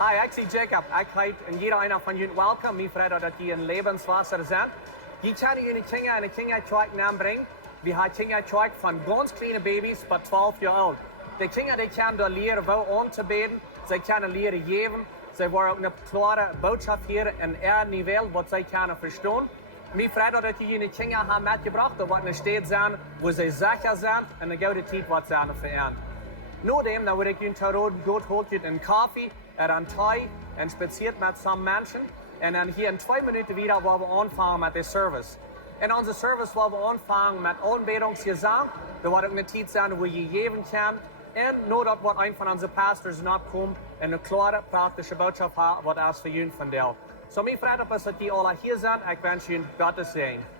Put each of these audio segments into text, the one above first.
Hi, ik zie Jacob. Ik heet en jeder einer van jullie welkom. Mijn vrienden dat die in Lebenswasser zijn. Je kan jullie kinderen en de kindertreik naam brengen. We hebben kindertreik van ganz kleine baby's tot 12 jaar oud. De kinderen die kunnen daar leren wel aan te beden. Ze kunnen leren geven. Ze worden ook een klare boodschap hier in er niveau wat zij kunnen verstaan. Mijn vrienden dat jullie kinderen hebben metgebracht. Dat wordt een stad zijn waar ze zeker zijn en een goede tijd wat zijn voor. Nadem dan word ik jullie te roden goed holt een koffie. Een thee en spaziert met some mensen. En dan hier in 2 minuten wieder, waar we aanvangen met de service. In onze service, waar we aanvangen met aanbedingsgezang, er wordt ook een tijd zijn waar je geven kan. En nadat wordt een van onze pastors opkomt en een klare, praktische boodschap heeft, wat als voor jullie van deel. Zo, mijn vrienden, dat die alle hier zijn, ik wens jullie Gottes zegen.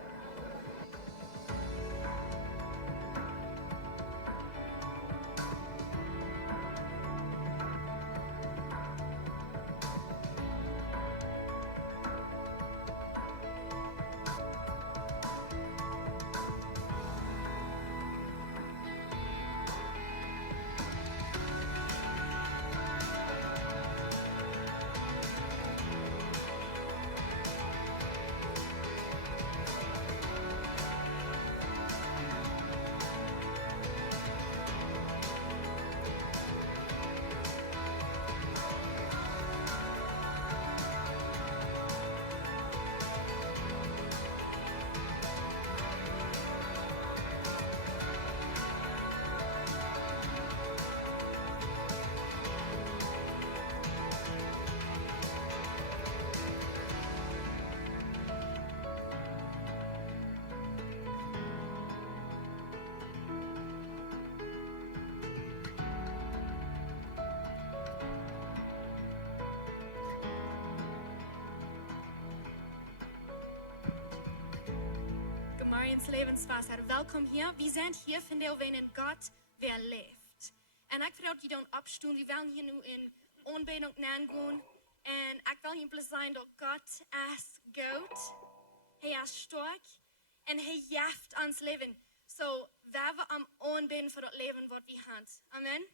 Lebenswasser, welkom hier. We zijn hier van deel waarin God weer leeft. En ik wil je dan opstaan. We willen hier nu in aanbidding gaan. En ik wil je zijn dat God is goed. Hij is sterk. En hij jaagt ons leven. Zo, waar we am aanbidden voor het leven wat we hebben. Amen.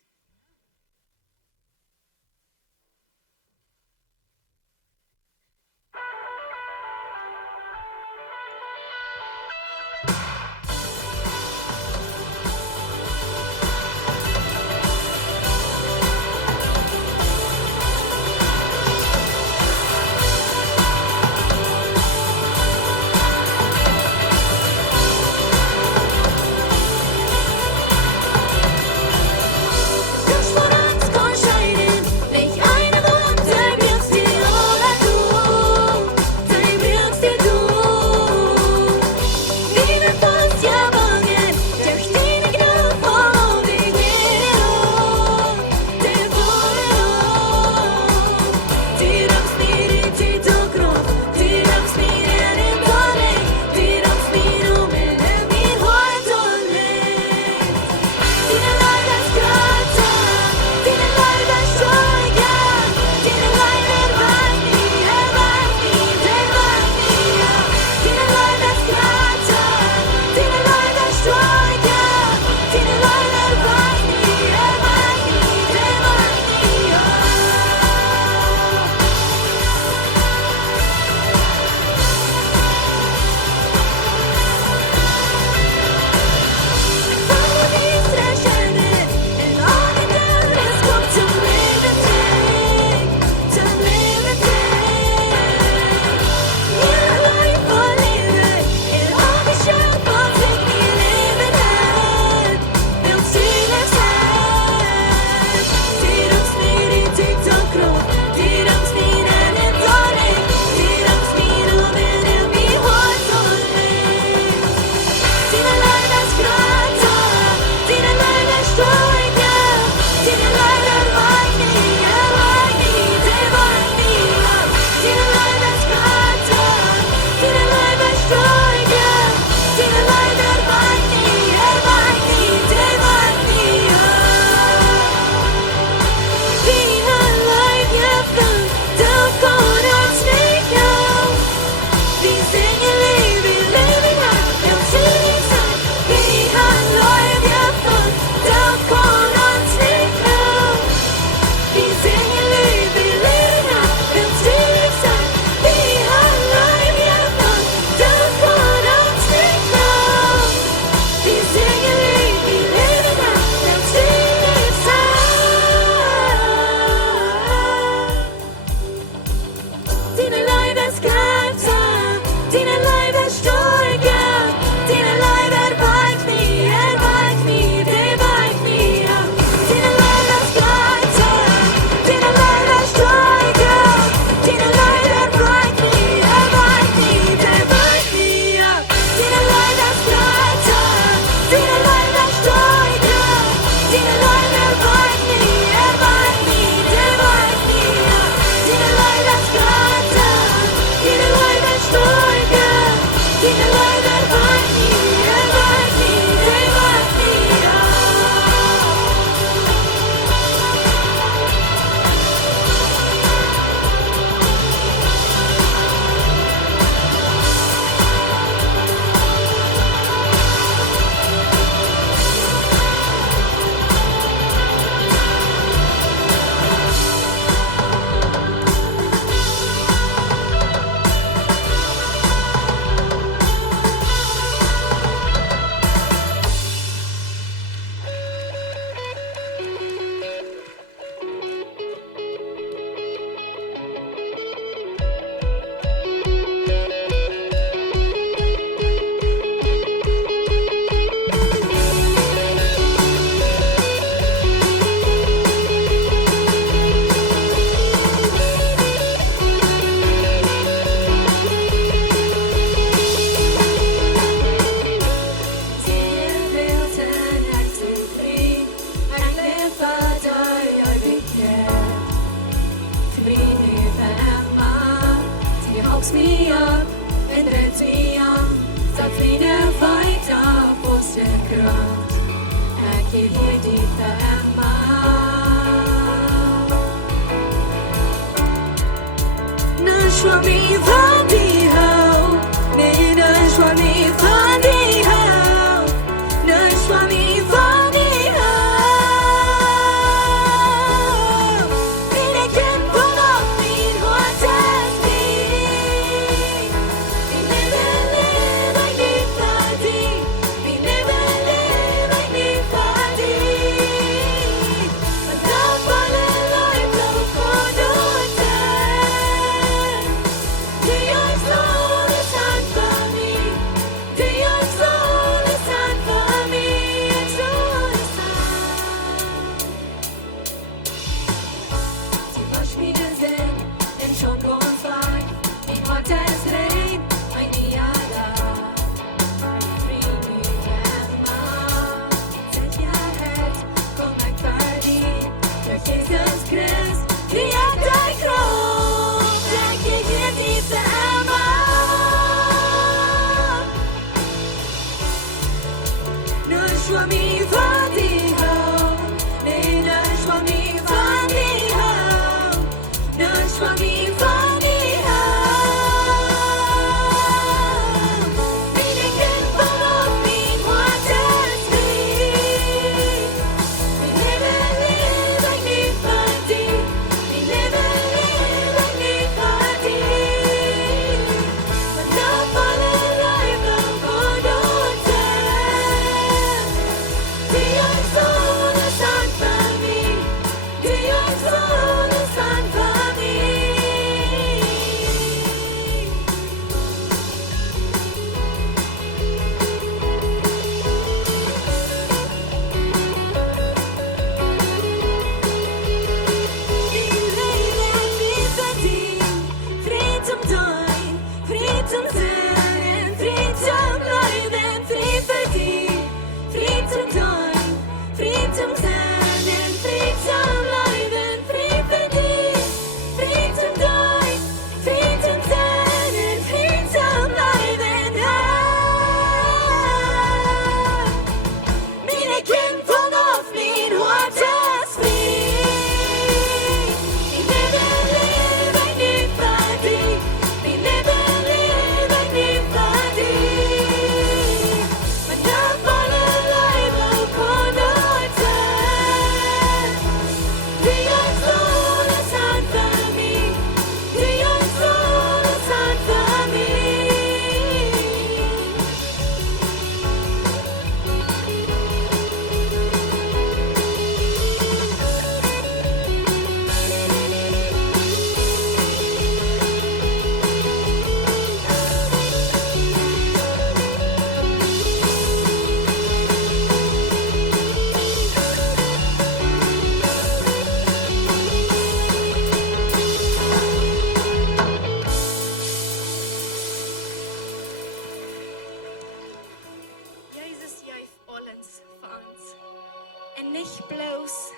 nicht bloß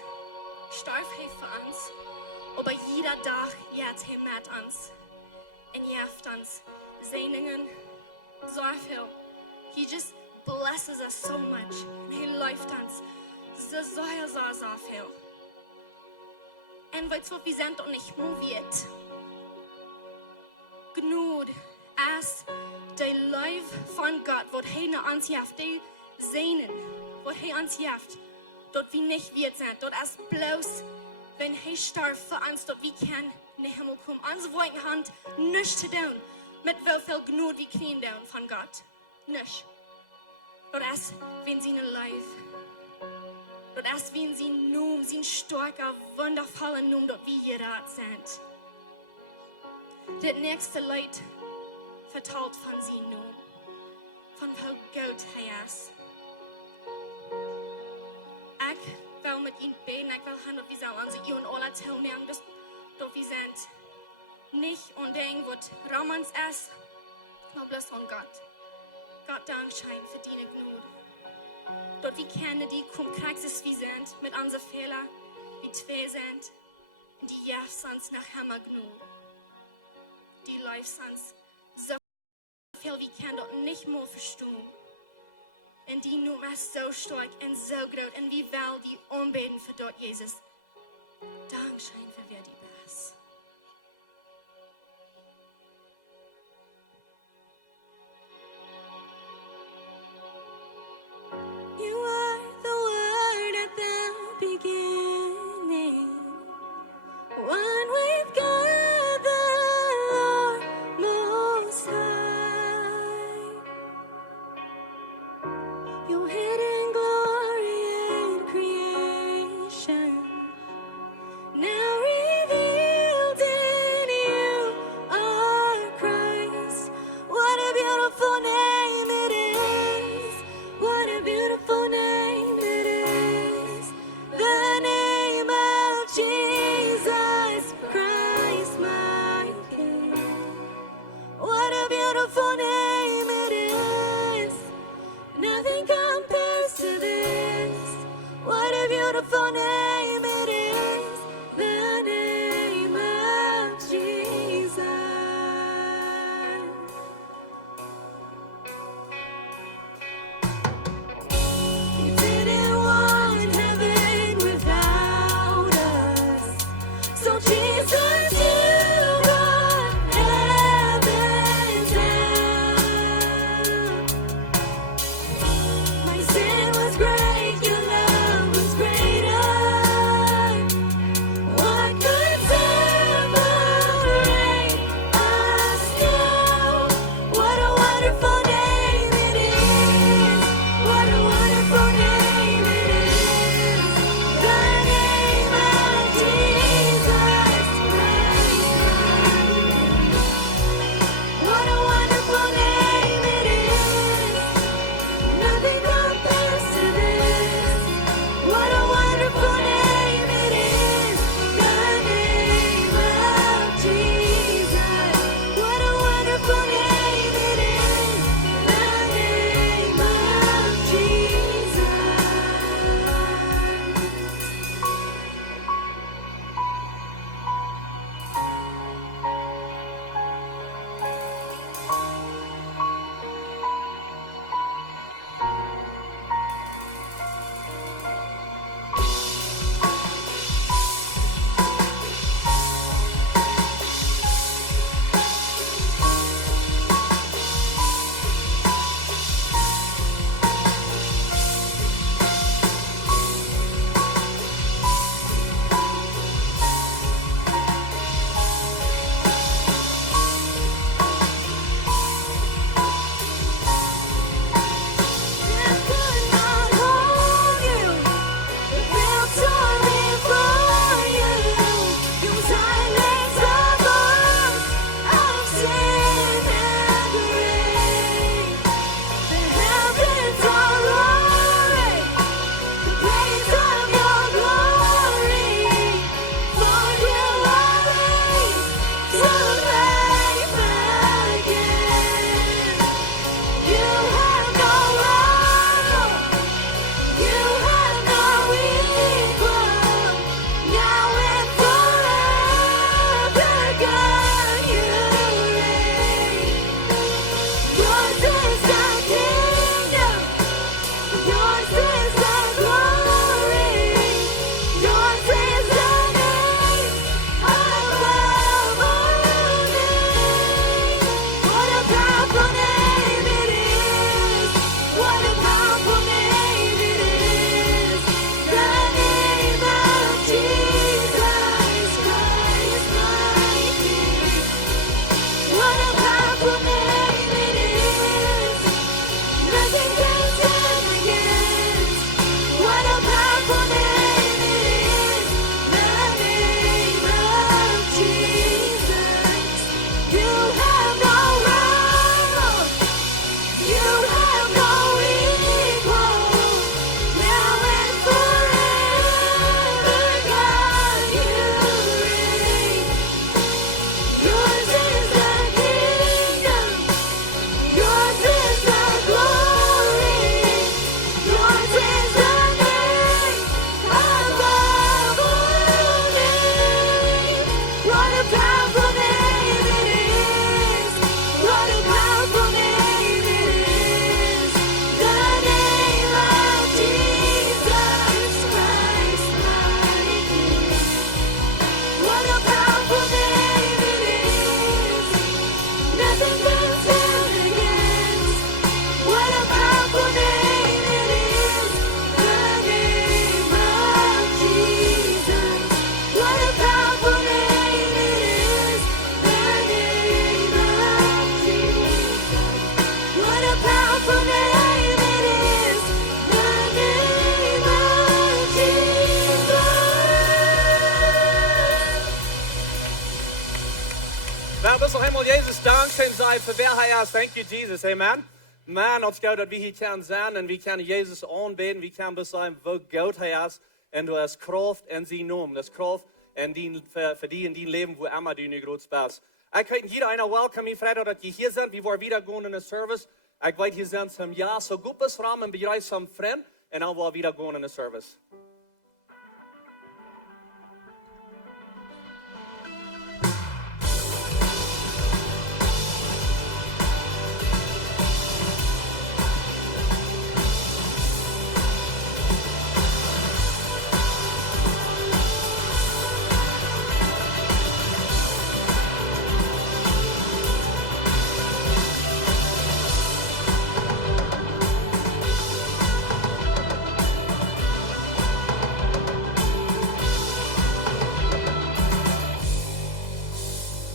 starf hij voor ons, aber jeder dag jaart hij met ons. En jaft ons zeningen zoveel. He just blesses us so much. Hij leift ons zoveel. En weet wat, wir sind doch nicht moviert. Gnade, als der Life von Gott, wat hij naar ons jaft, die zenen, wat hij ons jaft, dort wir nicht wird sind, dort als bloß, wenn hij starb für uns, dort wir kann in den Himmel kommen. Unsere wollten Hand nichts zu tun, mit wieviel Gnade wir kriegen von Gott. Nichts. Dort als wenn sie in Life, dort als wenn sie nun, sie starker, wundervoller nun, dort wir gerat sind. Das nächste Leid vertalt von sie nun, von wie Gott hij is. Ik wil met ihnen beten, ik wil gaan op wie zal onze Eeuwen alle toenemen, dus dat we zijn niet ondenken wat Romans is, maar bloß von Gott. Gott dank schijn für die Gnade. Dat we kennen die komplexes wie sind, mit onze Fehler, wie twee sind, und die jaft ons nach Hammer Gnade. Die läuft uns so viel, wie kann dort nicht mehr verstehen. Und die Nummer ist so stark und so groß. Und wie will die anbeten für dort Jesus. Dank schein für wer die Best. You are the word at the beginning. One with God the Lord Most High. Your hidden glory in creation, now revealed in you are Christ. What a beautiful name it is. What a beautiful name it is. The name of Jesus Christ, my King. What a beautiful name it is. Nothing compares to this. What a beautiful name it is. The name of Jesus. You Dankeschön sei für wer er ist. Thank you, Jesus. Amen. Man, ons gauw dat we hier kunnen zijn en we kunnen Jezus aanbidden. We kunnen beschrijven hoe goed hij is. En du hast Kraft in zijn naam. Dat is kracht en die, voor die in die leven, wo immer du nu groot bist. Ik heet jeder einer welcome. Ik vreugde dat je hier bent. We worden wieder gaan in de service. Ik weet hier zijn zum Jahr so gut bis ram en bereid zum Freund. En dan worden we wieder gaan in de service.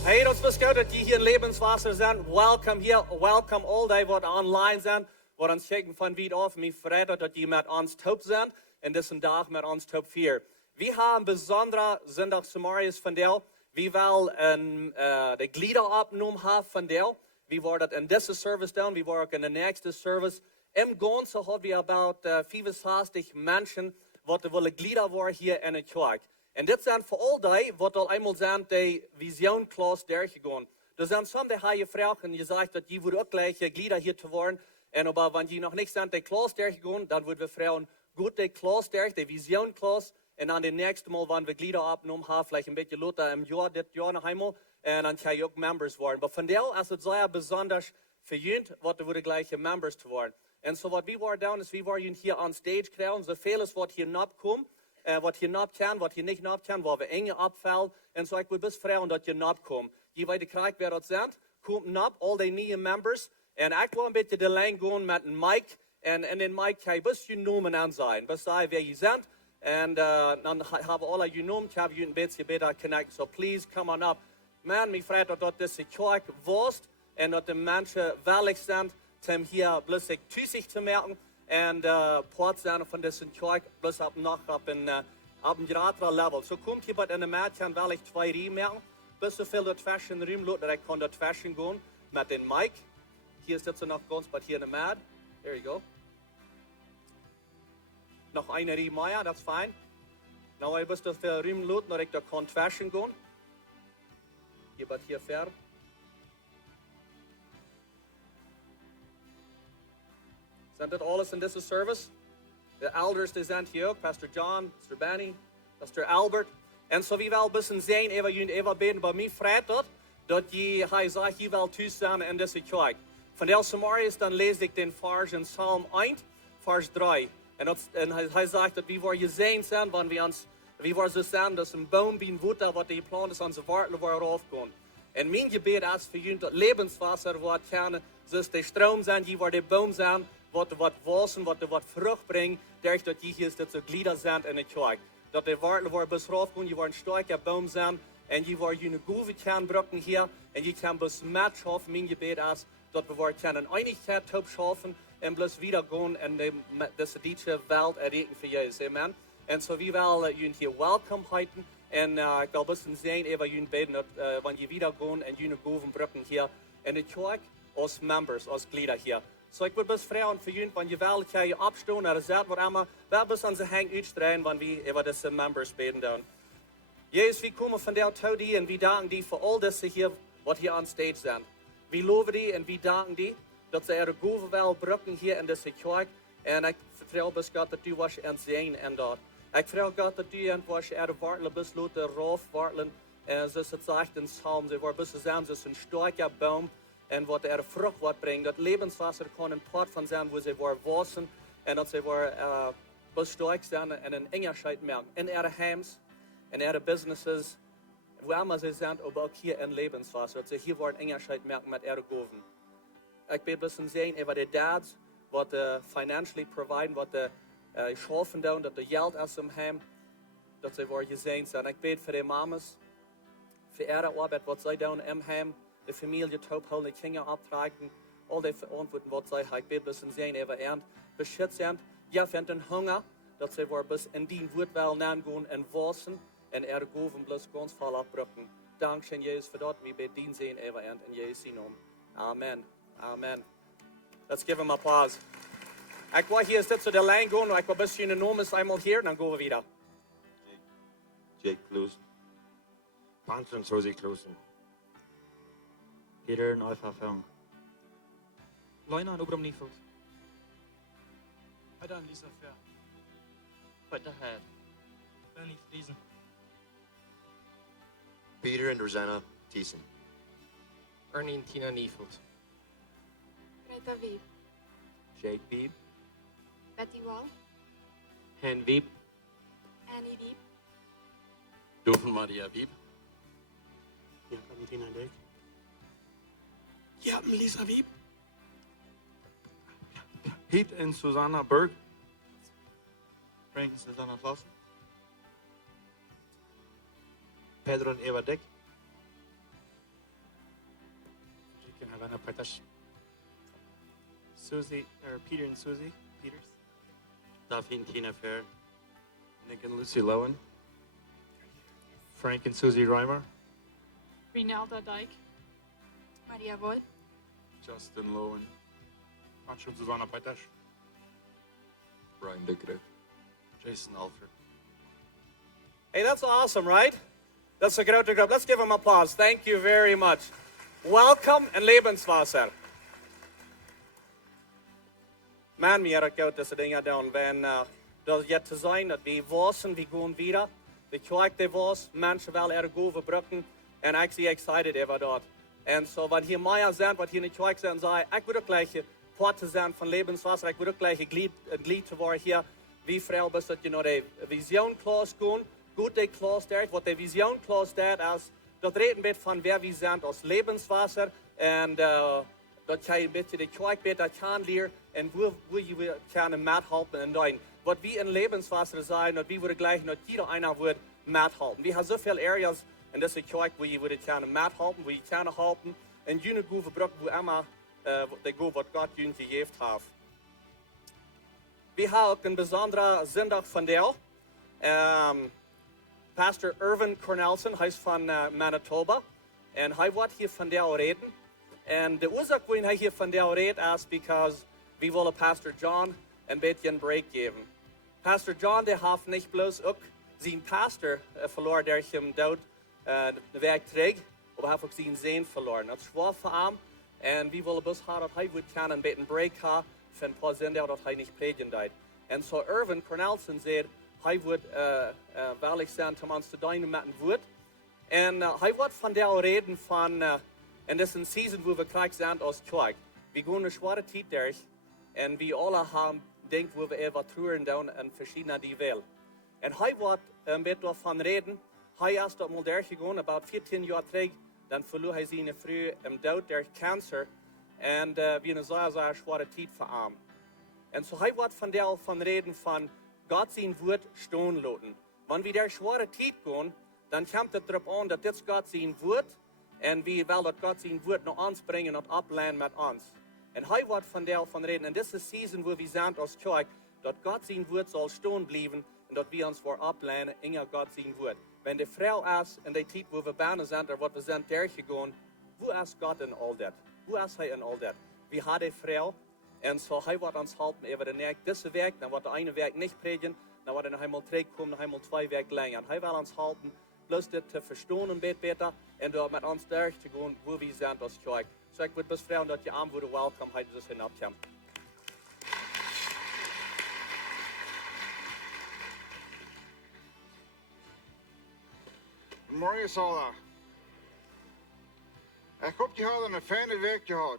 Hey, ons beschouwt dat die hier in Lebenswasser zijn. Welcome hier, welcome all die wat online zijn. Wat ons kijken van wie af. Mij vrijdag dat die met ons top zijn. En deze dag met ons top 4. We hebben een bijzondere zondag summarius van deel. We willen de glieder opnoemen hebben van deel. We worden dat in deze service doen. We worden ook in de nächste service. Im Ganzen hebben we about 65 mensen wat willen glieder worden hier in het kerk. En dit zijn voor al die wat al eenmaal zijn de visionklas doorgegaan. Er zijn soms die hebben je gevraagd en je zegt dat je wordt ook gleich glieder hier te worden. En aber wanneer je nog niet zijn de klas doorgegaan, dan worden we vragen, goed de klas door, de visionklas. En dan de nächste Mal, wanneer we glieder opgenomen hebben, vielleicht een beetje later im Jahr, dit jaar nog eenmaal. En dan kan je ook members worden. Maar vandaar is het zeer besonders voor jullie, wat we worden gleich members te worden. En zo wat we worden doen, is we worden hier on stage krijgen, zoveel is wat hier nog komt. Wat je niet kan, wat je niet kan, waar we enge opvallen. En zo ik wil best vragen dat je niet komt. Je weet krijg wer dat zijn. Komt niet, al die nieuwe members. En ik wil een beetje de lijn gaan met een mic. En in den mic kan je best je noemen aan zijn. Best zeggen wie je bent. En dan hebben we alle je noemen. Kan je een beetje beter connect. So please, come on up. Man, ik vraag dat deze kerk was. En dat de mensen wellig zijn. Om hier blusig thuis te merken. En plaats zijn van deze kerk, plus nog op een groter level. Zo komt je bij in de maat, kan wel echt 2 riem merken. Best zoveel dat fashion ruim loopt, dat ik kan dat fashion gaan met een mic. Hier zit ze nog ganz, maar hier in de maat. There you go. Nog een riem meer, dat is fijn. Nou, ik best zoveel ruim loopt, dat ik dat kan fashion gaan. Je bent hier ver. Zijn dit alles in deze service? De elders die zijn hier ook. Pastor John, Pastor Benny, Pastor Albert. En zo wie wel een beetje zijn, even beden bij mij vrijdag, dat hij zegt, je wil thuis zijn in deze kerk. Van de Samariërs dan lees ik den vers in Psalm 1, vers 3. En hij zegt dat we worden gezien zijn, wanneer we worden zo zijn, dat een boom bij een woede, wat die plant is aan zijn wortelen waar afgaan. En mijn gebed is voor jullie dat Lebenswasser wordt kennen, zoals de stroom zijn, die waar de boom zijn, wat wassen, wat vrucht brengt, dat je hier dat zo glieder zijn in het kerk. Dat de wortelen worden beschreven, je wordt een sterke boom zijn, en je wordt je goede kan brengen hier, en je kan dus met schaffen, mijn gebed is, dat we worden een eindigheid schaffen, en plus wieder gaan en deze deze wereld erreiken voor Jezus. Amen. En zo wie wel jullie hier welkom heten, en ik wil best zijn, even jullie beden, dat wanneer je wieder gaan en jullie goede brengen hier in het kerk, als members, als glieder hier. So ik wil best vragen voor jullie, want je wel kan je opstaan naar de zaal, waar allemaal wel best aan zijn hang uitstrijden, wanneer we over deze members beden doen. Jezus, we komen van jou toe die en we danken die voor al deze hier, wat hier on stage zijn. We loven die en we danken die, dat ze er goede wel brengen hier in deze kerk. En ik vertrouw best God dat u was en zijn en dat. Ik vraag God dat u en was er wortelen best laten raaf wortelen. En zoals het zegt in Psalm, ze worden best zijn, zoals een sterke boom. En wat er vrucht wat brengt, dat Lebenswasser kan een pot van zijn, waar ze worden wassen. En dat ze worden besterkt zijn en een engerscheid merken. In ihre heims, in ihre businesses, waar maar ze zijn, maar ook hier in Lebenswasser. Dat ze hier worden engerscheid merken met ihre goven. Ik ben best zijn over de dads, wat financially providen, wat schaffen doen, dat de geld is om hem, dat ze worden gezien zijn. Ik bid voor de mamas, voor ihre arbeid, wat zij doen in hem. De familie ophouden, de kinderen opdragen, al die verantwoorden wat zij hebben. Ik bid bis in zijn even eind beschut zijn. Je vindt een honger, dat ze worden bis in die woord wel nagaan en wassen en goven plus ganz vol afbrukken. Dank je Jezus voor dat, we bid dien zijn even eind in Jezus naam. Amen. Amen. Let's give him applause. Ik wil hier zitten de lijn gaan, ik wil best je naam eenmaal hier, en dan gaan we weer. Jake Kloos. Panzer en Susie Kloosen. Peter en Alpha Fang. Leuna en Obram Niefeld. Peter en Lisa Fair. Peter Head. Melanie Friesen. Peter and Rosanna Thiessen. Ernie en Tina Niefeld. Greta Wieb. Jake Beebe. Betty Wall. Hen Wieb. Annie Wieb. Doven Maria Wieb. Jacob en Tina Dick. Jaap en Lisa Wieb. Piet en Susanna Berg. Frank en Susanna Klassen. Pedro en Eva Dick. Jake en Havana Peters. Peter en Susie Peters. Duffy en Tina Fair. Nick en Lucy Lowen. Frank en Susie Reimer. Rinalda Dijk. Maria Woll. Justin Lowen. Pancho en Susanna Peters. Brian Dickert. Jason Alfred. Hey, that's awesome, right? That's a grote group. Let's give him applause. Thank you very much. Welcome and Lebenswasser. Man, mir hat gehört, dass Dinge down, wenn das jetzt zu sein, dass wir wissen, wir gehen wieder. Die Kirche, die was, Menschen wollen gehen brücken, und ich bin excited über dort. Und so, wenn hier Meier sind, was hier in der Kirche sind, sage ich würde gleich Porte sein von Lebenswasser, ich würde gleich ein Glied zu werden hier. Wie Frau bist, dass die Vision Klaus gehen, gut die Klaus dort, was die Vision Klaus dort als, dort reden wir von wer wir sind, aus Lebenswasser, und dat je een beetje de kerk beter kan leren en wo je kan mithelpen en doen. Wat we in Lebenswasser zijn, dat we willen gleich, dat jeder einer wird mithelpen. We hebben zoveel areas in deze kerk wo je willen kan mithelpen, wo je kan helpen. En jullie gaan verbruiken wo immer de go wat Gott jullie gegeven heeft. We hebben ook een bijzondere zondag vandaag. Pastor Irwin Kornelsen, hij is van Manitoba. En hij wordt hier vandaag reden. En de oorzaak waarom hij hier vandaag redt is because we willen Pastor John een beetje een break geven. Pastor John die heeft niet bloos ook zijn pastor verloren door hem Daut de weg terug, maar hij heeft ook zijn zin verloren. Dat is zwaar voor hem en we willen best dat hij kan een beetje een break hebben van een paar zinnen dat hij niet predigen deed. En zo Irwin Kornelsen zei hij wordt wellig zijn om ons te doen met een woord. En hij wordt vandaag reden van en dat is een season waar we krijg zijn als kerk. We gaan een zware tijd door en we alle hebben denkt waar we even treuren doen en verschillende die wel. En hij wordt een beetje daarvan reden. Hij is dat mal doorgegaan, about 14 jaar terug. Dan verloor hij zijn vrouw Daut door cancer. En wie een zeer zware tijd voor hem. En zo hij wordt vandaag van reden van God zijn woord staan laten. Wanneer we door zware tijd gaan, dan komt het erop aan dat dit God zijn woord en wie wil dat God zijn woord naar ons brengen en opleiden met ons. En hij wordt vandaag van reden. En dit is de season waar we zijn als kerk, dat God zijn woord zal staan blijven en dat we ons voor opleiden in God zijn woord. Wenn de vrouw is en de tijd waar we bijna zijn, er wat we zijn doorgegaan, hoe is God in al dat? Hoe is hij in al dat? We hadden een vrouw en zo hij wordt ons helpen over de nek. Deze week, dan wordt de ene week niet predigen, dan wordt er nog eenmaal terugkomen, nog eenmaal 2 weken langer. En hij wil ons helpen. Plus dit te verstaan een beetje beter en door met ons door te gaan waar we zijn als kerk. So ik wil best vragen dat je aan wordt welkom hier dus in opkomt. Morgen Sala. Ik hoop je had een fijne week gehad.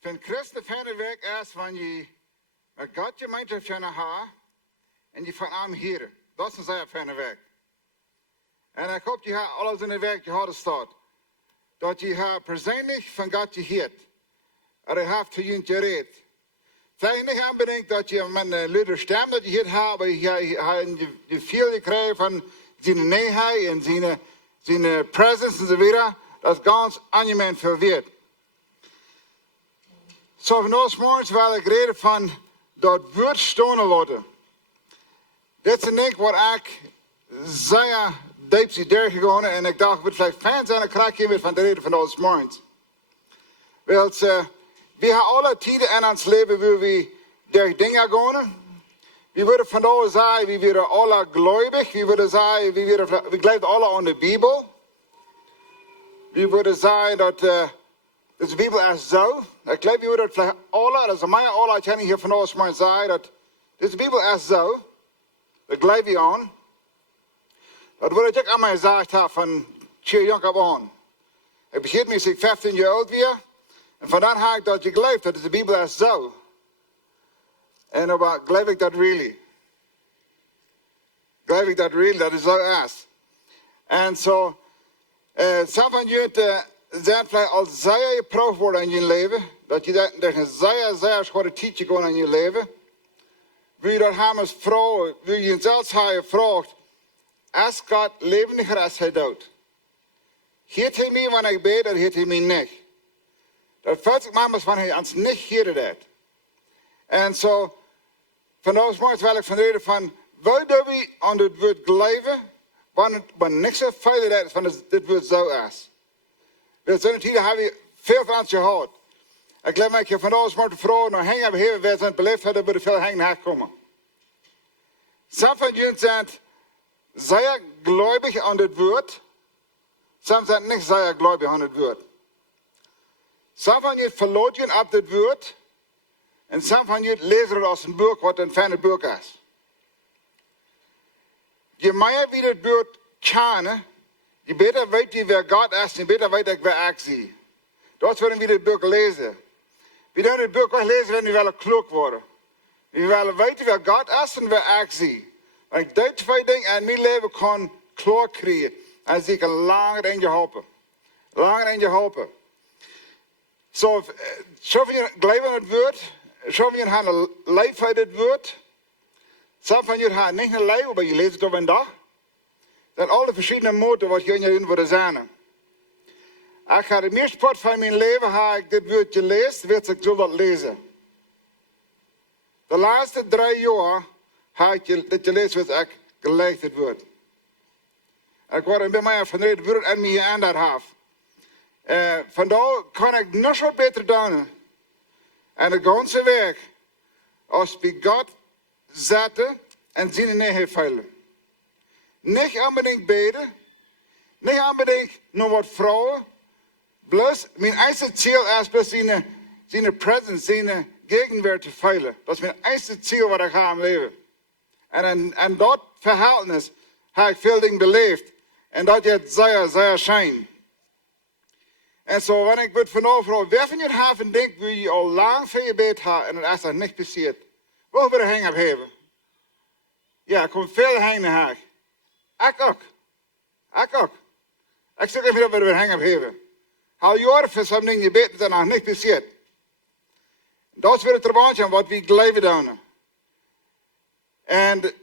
Van Christ een fijne week is wanneer je met God gemeenschap van haar en je van hem hier. Dat is een zeer fijne week. En ik hoop je alles in de week gehad staat. Dat je haar persoonlijk van God gehoord. En je hebt voor je gereed. Vielleicht nicht unbedingt, dass je met een luide stem dat je hier hebt, maar je veel gekregen van zijn nabijheid en zijn presence enzovoort. Dat is ganz angenehm veel weet. Zo vandaag morgens wil ik reden van dat woord Stonen laten. Dit is niet wat ik zeer diep zie doorgegaan en ik dacht, het wordt fijn zijn, ik krijg je weer van de reden van vandaag morgens. Want we hebben alle tijden in ons leven waar we door dingen gaan. We willen vandaag zeggen, we worden alle gläubig. We willen zeggen, we geloven alle aan de Bijbel. We willen zeggen dat de Bijbel is zo. Ik geloof, we willen dat vielleicht alle, also mij alle kennen hier vandaag maar zeggen dat de Bijbel is zo. Dat geloof je aan. Dat wil ik ook aan mij gezegd hebben van zeer jong af aan. Ik begin met ik 15 jaar oud weer. En vandaar heb ik dat je gelooft dat de Bijbel is zo. En dan geloof ik dat really. Geloof ik dat really, dat is zo is. En zo, some van jullie zijn vielleicht als zeer geproefd worden in je leven. Dat je dat een zeer schone tijdje gewoon in je leven. Wie dat hem als vrouw, wie je zelfs hebben gevraagd. Als God levendiger als hij doet. Heet hij mij wanneer ik bid, dan heet hij mij niet. Dat 40 maanden van hij ons niet heerde dat. En zo, vandaag morgens wil ik van reden van, wil dat we aan dit woord geloven, wanneer niks zo veilig is, van dit woord zo is. We zijn hier, hebben we veel van ons gehad. Ik laat mij vandaag morgens vragen, nou hang hebben we zijn beleefd, dat we er veel hangen komen. Some van jullie zijn zeer gläubig aan dit woord. Some zijn niet zeer gläubig aan het woord. Some van jullie verloren op dit woord. En some van jullie lezen het als een boek wat een fijne boek is. Je meer wie dit woord kennen, je beter weet je wie God is, je beter weet ik wie ik zie. Dat is waarom we dit boek lezen. We doen dit boek lezen wanneer we willen klok worden. We willen weten wie God is en wie ik zie. Want ik dit twee dingen in mijn leven kan klaar krijgen. En ik kan langer in je helpen. Langer in je helpen. Zo van je geloven aan het woord. Zo van je hebben een lijf uit het woord. Zo van je hebben niet een lijf, maar je leest het op een dag. Dat zijn alle verschillende moten wat je in je doen willen zijn. Ik ga de meeste part van mijn leven, heb ik dit woord gelezen, weet ik zo wat lezen. De laatste 3 jaar heb ik dit gelezen wat ik gelezen het woord. Ik word bij mij van het woord en mij aan dat have. Vandaar kan ik nog wat beter doen. En de ganze weg, als bij God zetten en zien en niet veilen. Niet unbedingt beden, niet unbedingt nog wat vrouwen. Plus, mijn eigen ziel is plus zijn presence, zijn gegenwart te veilen. Dat is mijn eigen ziel wat ik ga in leven. En dat verhaaltnis heb ik veel dingen beleefd. En dat je zeer, zeer schijn. En zo, wanneer ik het vanaf vraag, wer van jullie hebben denkt, wie je al lang voor je bed hebt en het is er niet passiert. Wat wil je hang op hebben? Ja, ik kom veel hangen haar. Ik ook. Ik ook. Ik zeg niet dat we er hang op hebben. Al jaren voor zo'n ding gebeten dat nog niet passiert. Dat is weer het verbandje wat we geloven doen. En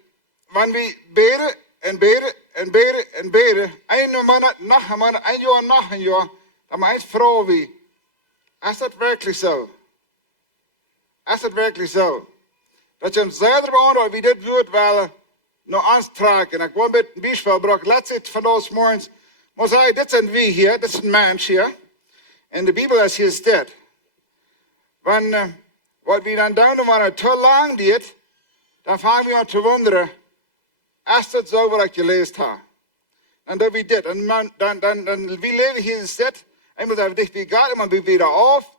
wanneer we bidden en bidden en bidden en bidden, een maand, nog een maand, een jaar, nog een jaar, dan maar eens vragen wie, is dat werkelijk zo? Is dat werkelijk zo? Dat je hem zelf beantwoordt wie dit woord wel nog aanstrekken. Ik wil met een bijspel brengen. Laat het vandaag morgens. Maar zei, dit zijn wie hier, dit is een mens hier. En de Bijbel is hier staat. Want wat we dan doen, wanneer het te lang duurt, dan vangen we ons te wonderen, is dat zo wat ik gelezen heb? En dan we dit. En dan wie leven hier in stad, en moet even dicht bij God, en dan ben je weer af.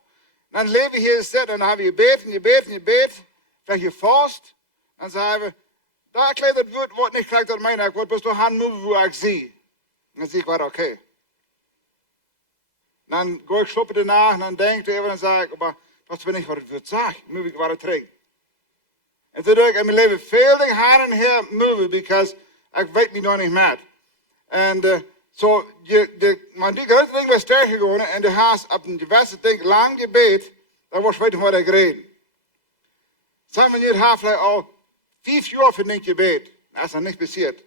Dan leven we hier in stad, en dan hebben we gebed, en gebed, en gebed. Krijg je vast. Dan zeggen we, daar krijg je het woord niet gelijk door mij, ik word pas door hand moe hoe ik zie. En dan zie ik wat oké. Dan ga ik sloppen erna, en dan denk ik even, en dan zeg ik, maar dat is niet wat het woord zegt. Moet ik wat het drinkt. En toen doe ik in mijn leven veel dingen her en her moeven, because ik weet me nog niet meer. En maar die grote ding was sterk geworden, en de haast op een gewisse ding lang gebed, dan was weten wat ik reed. Zijn we niet half al 5 jaar voor een gebed. Dat is dan niet passiert.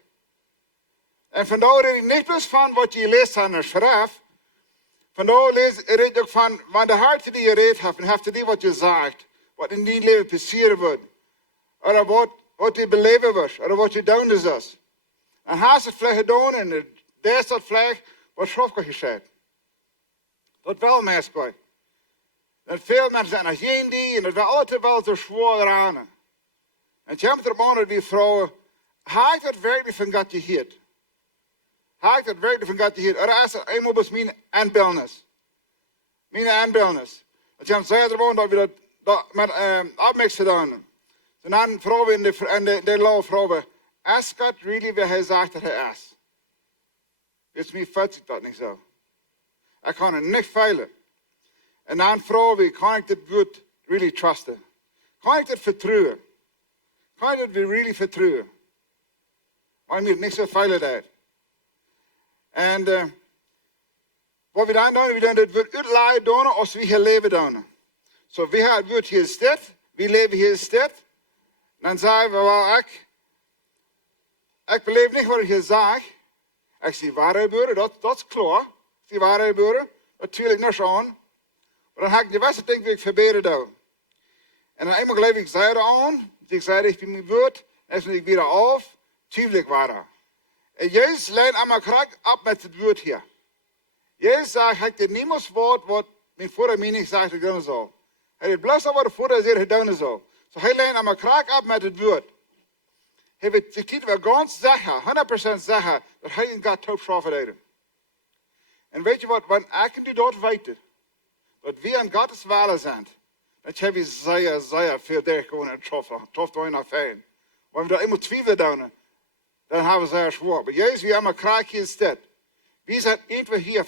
En vandaar reed ik niet plus van wat je leest aan de schrift. Vandaar reed ik ook van, want de hart die je reed hebt, en heeft die wat je zegt, wat in die leven passeren wordt. Of wat je beleven wordt, of wat je doen is. En haast het vleeg gedaan, en daar is dat vleeg wat schroefje gezet. Dat wel meestal. Dat veel mensen zijn als geen die, en dat we altijd wel zo zwaar aan. En je hebt er mannen die vrouwen, haak dat werkelijk van God geheerd? Haak dat werkelijk van God geheerd? Er is eenmaal bij mijn aanbeelnis. Mijn aanbeelnis. Dat je zei er gewoon dat we dat met opmixen doen. En dan vrouwen en de lauwe vrouwen, is God really wie hij zegt dat hij is? Is mij vet ik dat niet zo. Ik kan het niet veilen. En dan vrouwen, kan ik dit woord really trusten? Kan ik dit vertrouwen? Kan ik dit really vertrouwen? Maar ik moet niet zo veilig uit. En wat we dan doen, we doen dit woord uitlaaien doen als we hier leven doen. Zo, we hebben het woord hier stad, we leven hier stad. Dan zeggen we, wel, ik beleef niet wat ik hier zeg. Ik zie waarheid gebeuren, dat is klaar. Ik zie waarheid gebeuren, dat tuur ik niet aan. Maar dan ga ik de beste dingen die ik verbeteren doen. En dan eenmaal geloof ik zij aan, ik zei ik mijn woord, en dan ik weer af, twijfel ik waar. En Jezus leidt allemaal graag op met het woord hier. Jezus zegt, ik heb niemand woord wat mijn vorige mening zegt dat ik doen zal. Hij heeft bloos wat de vorige zegt dat ik doen zal. Zo hij leidt allemaal graag op met het woord. Hij weet, ik kan wel ganz zeker, 100% zeker, dat hij in God top straffen heeft. En weet je wat, wanneer ik die dort weten, dat we in Gottes ware zijn, dat heb je zeer veel tegen gewoon en trof door naar fijn. Wanneer we daar eenmaal twijfelen doen, dan hebben we zeer zwaar. Maar Jezus, we hebben graag hier stad. We zijn entweder hier,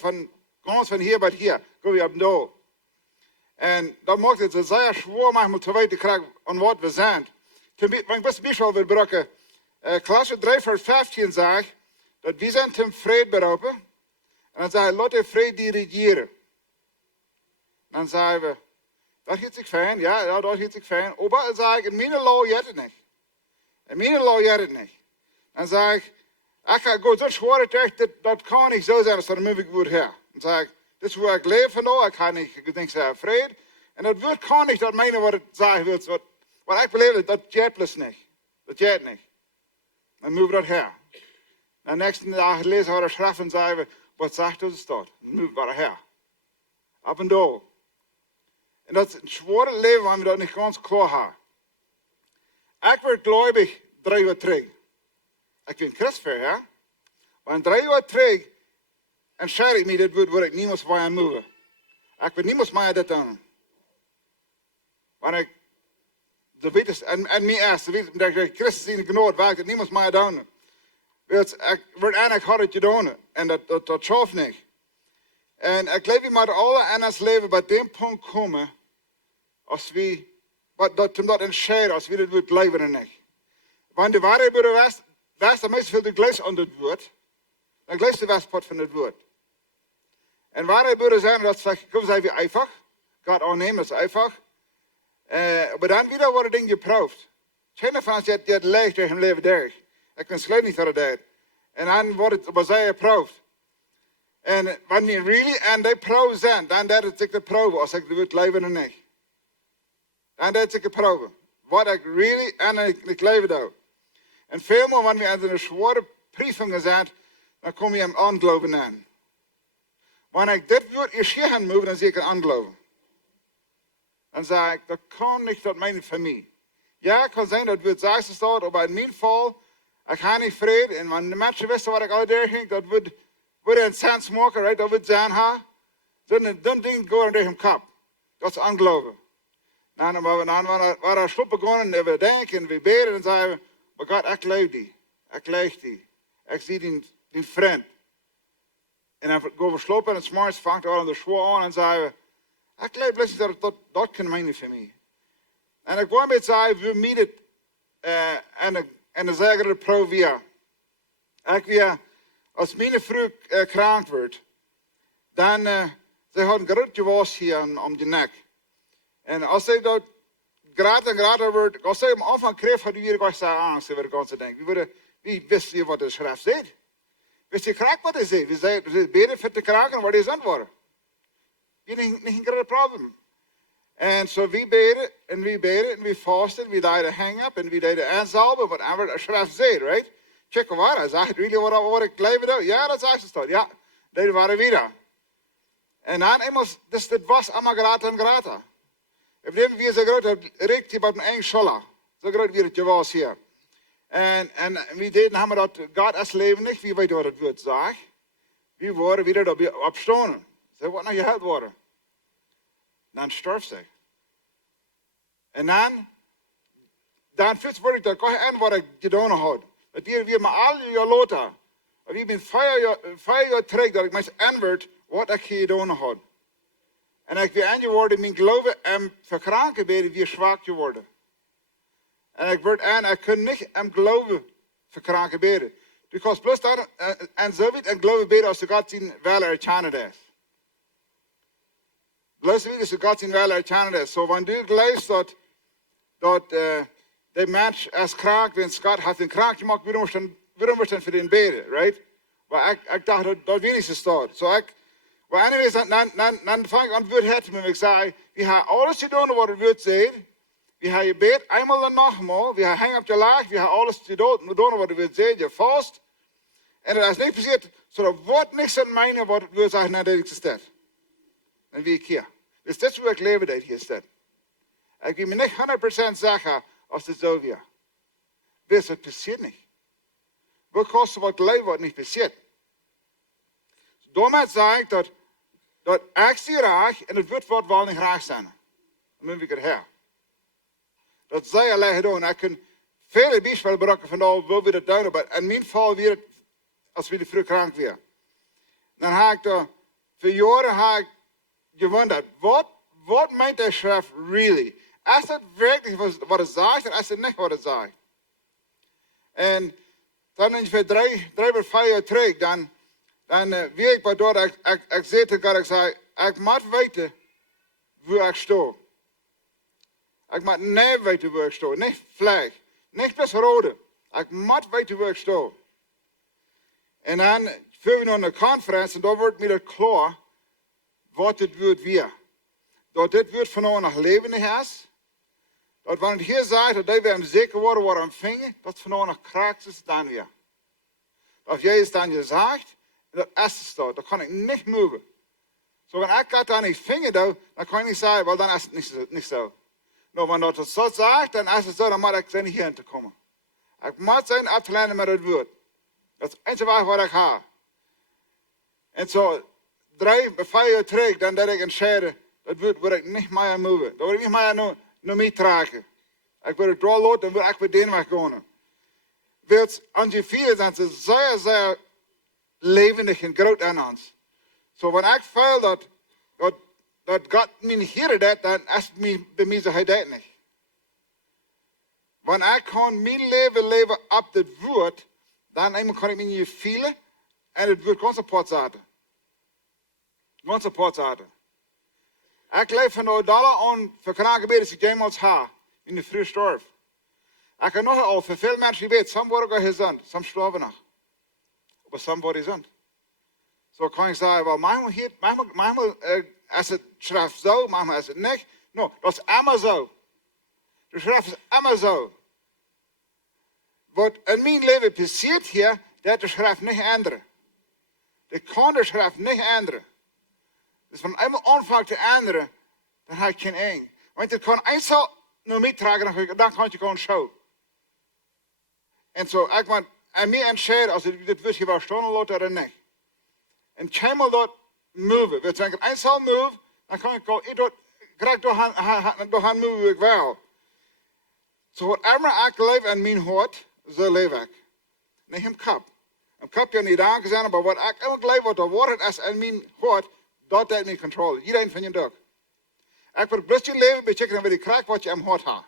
ganz van hier bij hier, gaan we op door. En dat maakt het zeer zwaar, maar we te weten krijgen aan wat we zijn. Ik was bijvoorbeeld weer gebruiken, klasse 3 vers 15 zegt, dat we zijn ten vrede beroepen. En dan zei hij, laat de vrede die regeren. Dan zeiden we, dat gaat zich fijn, ja, dat gaat zich fijn. Maar dan zei ik, in mijn law jet het niet. In mijn law jet het niet. Dan zei ik ga go zo zwaar tegen, dat kan niet zo zijn als dat een woord her. Dan zei ik, dit is waar ik leef vandaag, ik ga niet, ik denk ze vrede. En dat woord kan niet dat menen wat het zeggen wil. Wat ik beleef, dat jet plus niet. Dat jet niet. Dan moeten we dat her. En de nächste dag lezen we de schrift en zeiden we, wat zegt ons staat? Dan moeten we dat her. Op en door. En dat is een zware leven waar we dat niet ganz klaar hebben. Ik werd gläubig 3 jaar terug. Ik ben christen, ja? Maar in 3 jaar terug entscheid ik me dat woord waar ik niemand bij aan moet. Ik wil niemand mij dat doen. Want ik, de weet is, en mij eerst, de weet dat ik christen in de genoot werkt, dat niemand mij doen. Ik word eigenlijk hard te doen. En dat schoof niet. En ik leef maar alle anders leven bij dem punt komen, als we, dat entscheiden, als we dat woord leven en niet. Want de waarheid wordt was de meeste veel de glees aan het woord, dan gleest de westpot van het woord. En waarheid wordt zijn, dat zegt, kom zijn we einfach, God aannemen is einfach. Maar dan wieder worden dingen geproefd. Geen van ons dat leegt tegen hem leven derg. Ik ben slecht niet dat het. En dan wordt het bij zij geproefd. En wanneer really en die proeven zijn, dan deed het zich de proeven als ik de woord leven en niet. Dan deed het zich de proeven. Wat ik really en ik leven doe. En veel meer wanneer we in een zware prüfingen zijn, dan kom je hem aangeloven aan. Wanneer ik dit woord eerst hier gaan moet, dan zie ik het aangeloven. Dan zeg ik, dat kan niet dat mijn familie. Ja, het kan zijn dat het woord zachtste staat, maar in mijn geval, ik ga niet vrede. En wanneer de mensen wisten wat ik uitdaging, dat wordt een sens maken, right? Dat wordt zijn haar. Dan ding gaan door hem kap. Dat is aangeloven. Dan waren we sloppen begonnen en we denken en we beden en zeggen we, maar God, ik leef die. Ik leef die. Ik zie die vriend. En dan gaan we slopen en het smarts vangt aan de schwa aan en zeggen we, ik leef blessed dat kan mij niet voor mij. En ik wou met zeggen, we mieten en dan zeggen de pro via. Ik weer, als mijn vrouw krank wordt, dan ze hadden een grootje was hier om de nek. En als ze dat grader wordt, als ze hem aanvang kreeg, had hij weer zeggen, angst over de ganze ding. Wie wist je wat de schrift zegt? Wist je graag wat hij zegt? We zeiden beden voor te kraken, wat is antwoorden? Je niet een groot probleem. En zo we beden en we vasten, we deden hang up en we deden aanzalven, whatever de schrift zegt, right? Check waar, zegt really wat ik leven doe? Ja, dat zegt ze toch. Ja, deden waren weer. En dan immers, dus dit was allemaal gratis en gratis. Ik weet wie zo groot, het reikt hier op een eigen scholler. Zo groot wie het was hier. En wie deden hebben dat God als leven niet, wie weet wat het wordt, zeg. Wie worden weer op Stonen. Ze worden nog gehelpt worden. Dan sterft ze. En dan fiets word ik dat kan aan wat ik gedaan had. Dat hier weer maar al je Loten. En ik ben 5 jaar terug dat ik mij aanwerd wat ik gedaan had. En ik weer aangeworden mijn geloven en verkranken ben weer zwak geworden. En ik werd aan, ik kon niet aan geloven verkranken beden. Dus plus dat en zo weet en geloven beden als de God zien wel erkennen is. Plus wie is de God zien wel erkennen is. Zo wanneer du gelooft dat de mens als krank, wenn Gott hat den krank gemaakt, waarom we dan voor den beden, right? Maar ik dacht dat wenigstens staat. So maar anyways, dan vang ik aan het woord het met me. Ik zei, we hebben alles gedaan wat het woord zegt. We hebben je bed eenmaal en nogmaals. We hebben op je laag. We hebben alles gedaan wat het woord zegt. Je vast. En dat is niet passiert. Zodat wordt niks aan mij wat het woord zegt nadat ik staat. En wie ik hier. Dus dat is hoe ik leven dat hier staat. Ik wil me niet 100% zeggen als het zo weer. Dus het passiert niet. We kosten wat leven wat niet passiert. Daarmee zeg ik dat ik zie graag en het wordt wel niet graag zijn. Dan moet ik het her. Dat zij alleen doen. Ik kan vele bijspelen bereiken van nou wil we dat doen, maar in mijn geval weer als we de vroeg krank weer. Dan heb ik daar voor jaren gewonderd, wat meint de schrift really? Is het werkelijk wat het zegt, of is het niet wat het zegt? En dan ongeveer 3 of 5 jaar terug, dan weet ik wat door, ik zei tegen God, ik zei, ik moet weten waar ik sta. Ik moet niet weten waar ik sta, niet vleeg, niet bis rode. Ik moet weten waar ik sta. En dan voeren we naar een conferentie en daar wordt me dat klaar wat het woord weer. Dat dit woord van ons nog levendig is. Dat wanneer het hier zegt dat we hem zeker worden ontvangen, dat van ons nog kracht is dan weer. Dat jij is dan gezegd, dat is het zo, dat kan ik niet moven. Zo, wanneer ik dat dan niet vinger doe, dan kan ik niet zeggen, wel dan is het niet zo. Nou, wanneer dat zo zegt, dan is het zo, dan moet ik zijn hierheen te komen. Ik moet zijn af te leiden met het woord. Dat is het enige wat ik heb. En zo, 3 of 5 jaar terug, dan dat ik entscheiden, dat woord wil ik niet meer moven. Dat wil ik niet meer naar mij trekken. Ik wil het doorlopen, dan wil ik weer den weg gaan. Want als je vier zijn ze zeer, zeer levendig en groot aan ons. Zo, wanneer ik voel dat God mij niet hier dat, dan is het bij mij zo hij dat niet. Wanneer ik kan mijn leven op het woord, dan kan ik me niet vielen en het woord kan support zetten. Kan support zetten. Ik leef van de dollar aan verkranken bij, dat ik jemals ha in de vroeg storf. Ik heb nog al voor veel mensen weet, some worden gezond, some sterven nog. Maar some worden gezond. Zo kan ik zeggen, wel, manchmal is het schrift zo, manchmal is het niet. No, dat is immer zo. De schrift is immer zo. Wat in mijn leven passiert hier, dat de schrift niet änderen. Ik kan de schrift niet änderen. Dus van eenmaal aanvangt te änderen, dan heb ik geen eng. Want het kan eensel naar mij dragen, dan kan je gewoon show. En zo, ik moet aan mij entscheiden als ik dit wist je wel stonen laten of niet. En keinmal dat move. We zeggen, eensel move, dan kan ik gewoon, krijg door gaan move ik wel. Zo, whatever ik leef in mijn hart, zo leef ik. Niet in kop. Een kop kan niet aangezien, maar wat ik elk leef, wat de woord is in mijn hart, dat heeft me controle. Iedereen van je dag. Ik wil best je leven bechecken, dan wil ik krijgen wat je in hart hebt.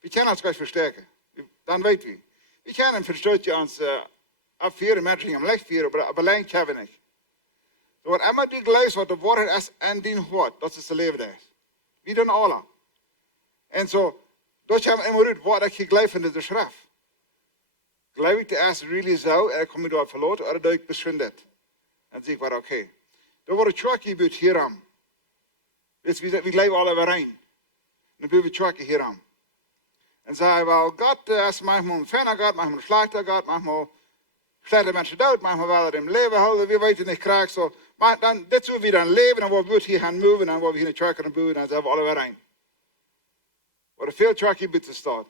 We kunnen ons gleich versterken. Dan weet we. We kunnen verstoot je ons afvieren, mensen die hem licht vieren, maar alleen hebben we niet. So, wat immer die geleest wat de woord is in die hart, dat is de leven is. We doen alle. En zo, dat je hem immer uit wat ik geleefd in de schrift. Geloof ik de eerste really zo, en ik kom me door verloren, of doe ik beschundet. Dan zie ik wat oké. Dan wordt het tjoekje buurt hier aan. Dus we leven alle overeen. Dan buurt het tjoekje hier aan. En zei wel, God is manchmal een fijner God, manchmal een slechter God, manchmal slechte mensen dood, manchmal wel er im leven houden, wie weet je niet graag zo. Maar dan, dit zo weer dan leven, en wat we hier gaan moven, en wat we hier in de kerk gaan bouwen, dan zijn we alle weer een. Waar er veel kerk hier binnen staat.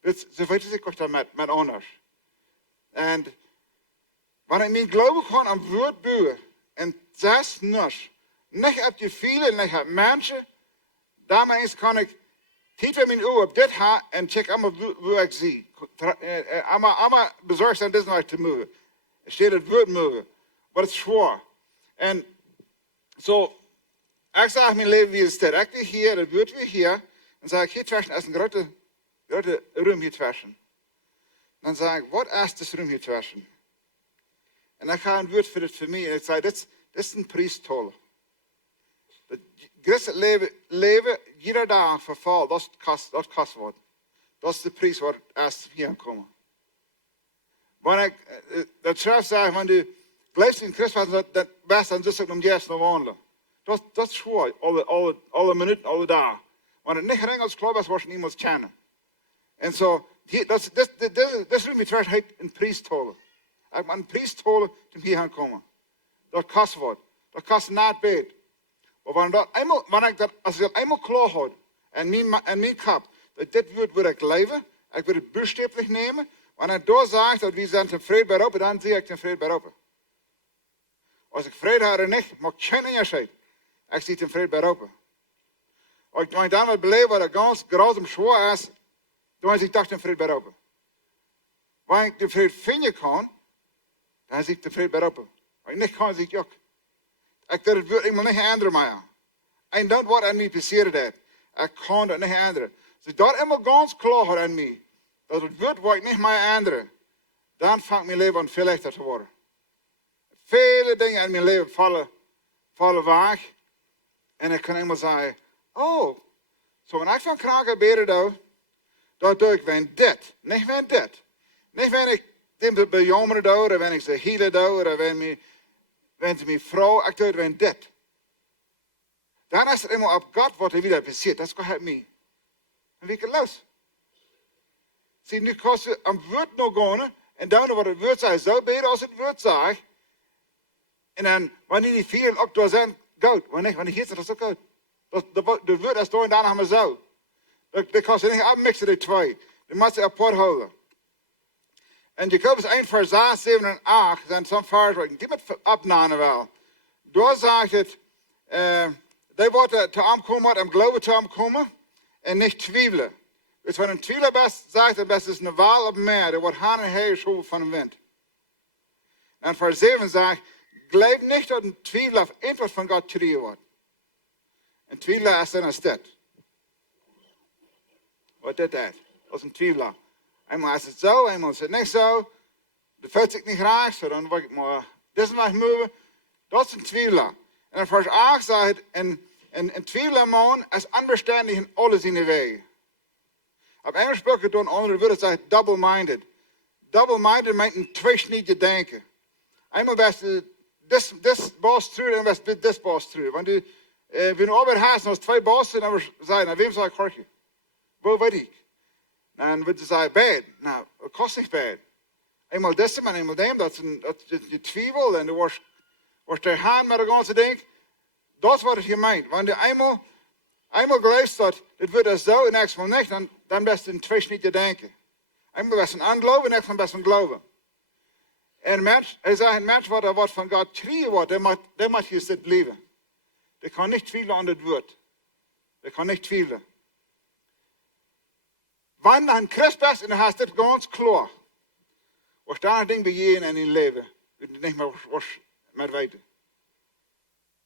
Dus, zo weet je, ik kost dat met anders. En, wanneer ik mijn geloof gewoon aan woord bouwen, en zes nus, niet op je vielen, niet op mensen, daarmee kan ik tijd met mijn ogen op dit haar en check allemaal hoe ik zie. Allemaal bezorgd zijn dit nog te mogen. Er staat het woord mogen. Maar het is zwaar. En zo, ik zeg mijn leven wie het staat. Ik weer hier, het woord weer hier. Dan zeg ik, hier tussen is een grote room hier tussen. Dan zeg ik, wat is dit room hier tussen? En dan ga ik een woord voor het voor mij. En ik zeg, dit is een priestholle. Het christelijk leven, iedere dag verval, dat kost wat. Dat is de prijs waar het hier komen. Wanneer ik dat schrijf zeg, van de blijft in Christus, dat best aan dus ook om juist te wandelen. Dat is zwaar, alle minuten, alle dagen. Wanneer het niet geregeld klopt is, wordt niemand kennen. En zo, dit roept me terug, heet een priestholen. Ik moet een priestholen om hier gaan komen. Dat kost wat. Dat kost niet beet. Maar als ik dat eenmaal klaar had, en mijn kap, dat dit wil ik leven, ik wil het buurstipelijk nemen, wanneer ik daar zeg dat we zijn tevreden bij open, dan zie ik tevreden bij open. Als ik vrede had en niet, mag ik geen onderscheid. Ik zie tevreden bij open. Als ik dan wat beleven wat ganz grausam zwaar is, dan is ik toch tevreden bij open. Wanneer ik tevreden vinden kan, dan zie ik tevreden bij open. Als ik niet kan, zie ik ook. Ik wil het ik moet niet änderen, maar en dat wordt aan mij passeren dat. Ik kan dat niet änderen. Als dat helemaal ganz klaar aan mij, dat het wordt wat ik niet meer änderen, dan vangt mijn leven aan veel lichter te worden. Vele dingen in mijn leven vallen weg. En ik kan helemaal zeggen, oh, zo wanneer ik van kranken beren doe, dat doe ik van dit, niet van dit. Niet wanneer ik dit bij jongeren doe, of wanneer ik ze hielen doe, of wanneer ze mijn vrouw, ik doe het van dit. Dan is het helemaal op God wat er weer passiert. Dat is gewoon mij. En wie kan los? Zie, nu kost het een woord nog gaan. En dan wordt het woord zijn zo beter als het woord zegt. En dan, wanneer die vier ook door zijn, goed. Wanneer hier zit, dat is ook goed. De woord is door en daarna maar zo. Dat kost je niet afmixen, die twee. Die moet je apart houden. En Jacobus 1 vers 6, 7 en 8 zijn zo'n vers waar ik die met opnamen wel. Daar zegt het, die worden te aankomen, om geloven te aankomen en niet twijfelen. Dus wanneer een twijfelen best, zegt het best, is een waal op meer, er wordt haan en heer geschoven van de wind. En vers 7 zegt, geloof niet dat een twijfel of antwoord van God gekregen wordt. Een twijfelaar is dan als dit. Wat dit is, als een twijfelaar. Eenmaal is het zo, eenmaal is het niet zo. Dat voelt zich niet graag, zo dan word ik maar dit mag moven. Dat is een twijfelaar. En in vers 8 zegt het, een twijfelaar is onverstandig in alle zijn wegen. Op Engels gesproken door een andere woord zegt double-minded. Double-minded meint een tweesnietje denken. Eenmaal was dit boos terug en was dit boos terug. Want we nu arbeid haast, als twee bossen, dan zeggen we, wem zal ik kortje? Waar weet ik? En we zeggen, bad. Nou, het kost niet bad. Eenmaal dit en eenmaal dat, dat je twijfel en er wordt er haan met de ganse ding. Dat is wat het je meint. Want eenmaal gelooft dat het wordt zo en niks van niet, dan best een tweesnietje denken. Eenmaal best een aangeloven en niks van best een geloven. En hij zegt, een mens wat van God krijgen wordt, die moet je zitten blijven. Die kan niet twijfelen aan het woord. Die kan niet twijfelen. Wanneer een Christ bent en dan has dit ganz klaar. Was daar een ding bij je in je leven, het niet meer was met weten.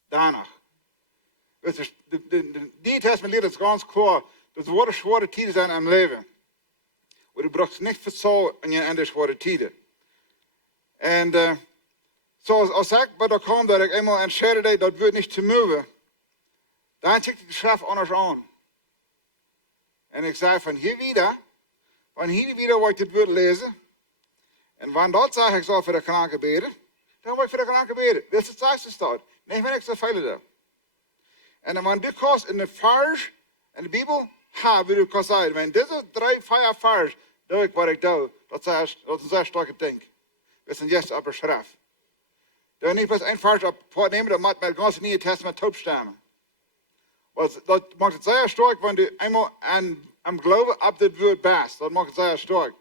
Daarna. Dus die testament leert het ganz klaar. Dat worden zware tijden zijn in het leven. Maar je braucht niet verzoeken in je andere zware tijden. En zoals ik bij dat kwam, dat ik eenmaal entscheidde dat wordt niet te mogen. Dan checkte ik de schrift anders aan. En ik zei van hier wieder wil ik dit woord lezen. En wanneer dat zeg ik zal voor de kranken bidden, dan wil ik voor de kranken bidden. Dat is het zaakste staat. Nee, ben ik zo veel daar. En dan wanneer dit kost in de vers, en de Bijbel, wie du kan zeggen, wanneer deze 3, 4 vers, doe ik wat ik doe, dat is een zeer sterke ding. Dat is een juist op een schrift. Dat niet pas een vers op pot nemen, dat moet met het ganze Nieuwe Testament opstemmen. Dat maakt het zeer sterk, wanneer je eenmaal aan geloven op dit woord best. Dat maakt het zeer sterk.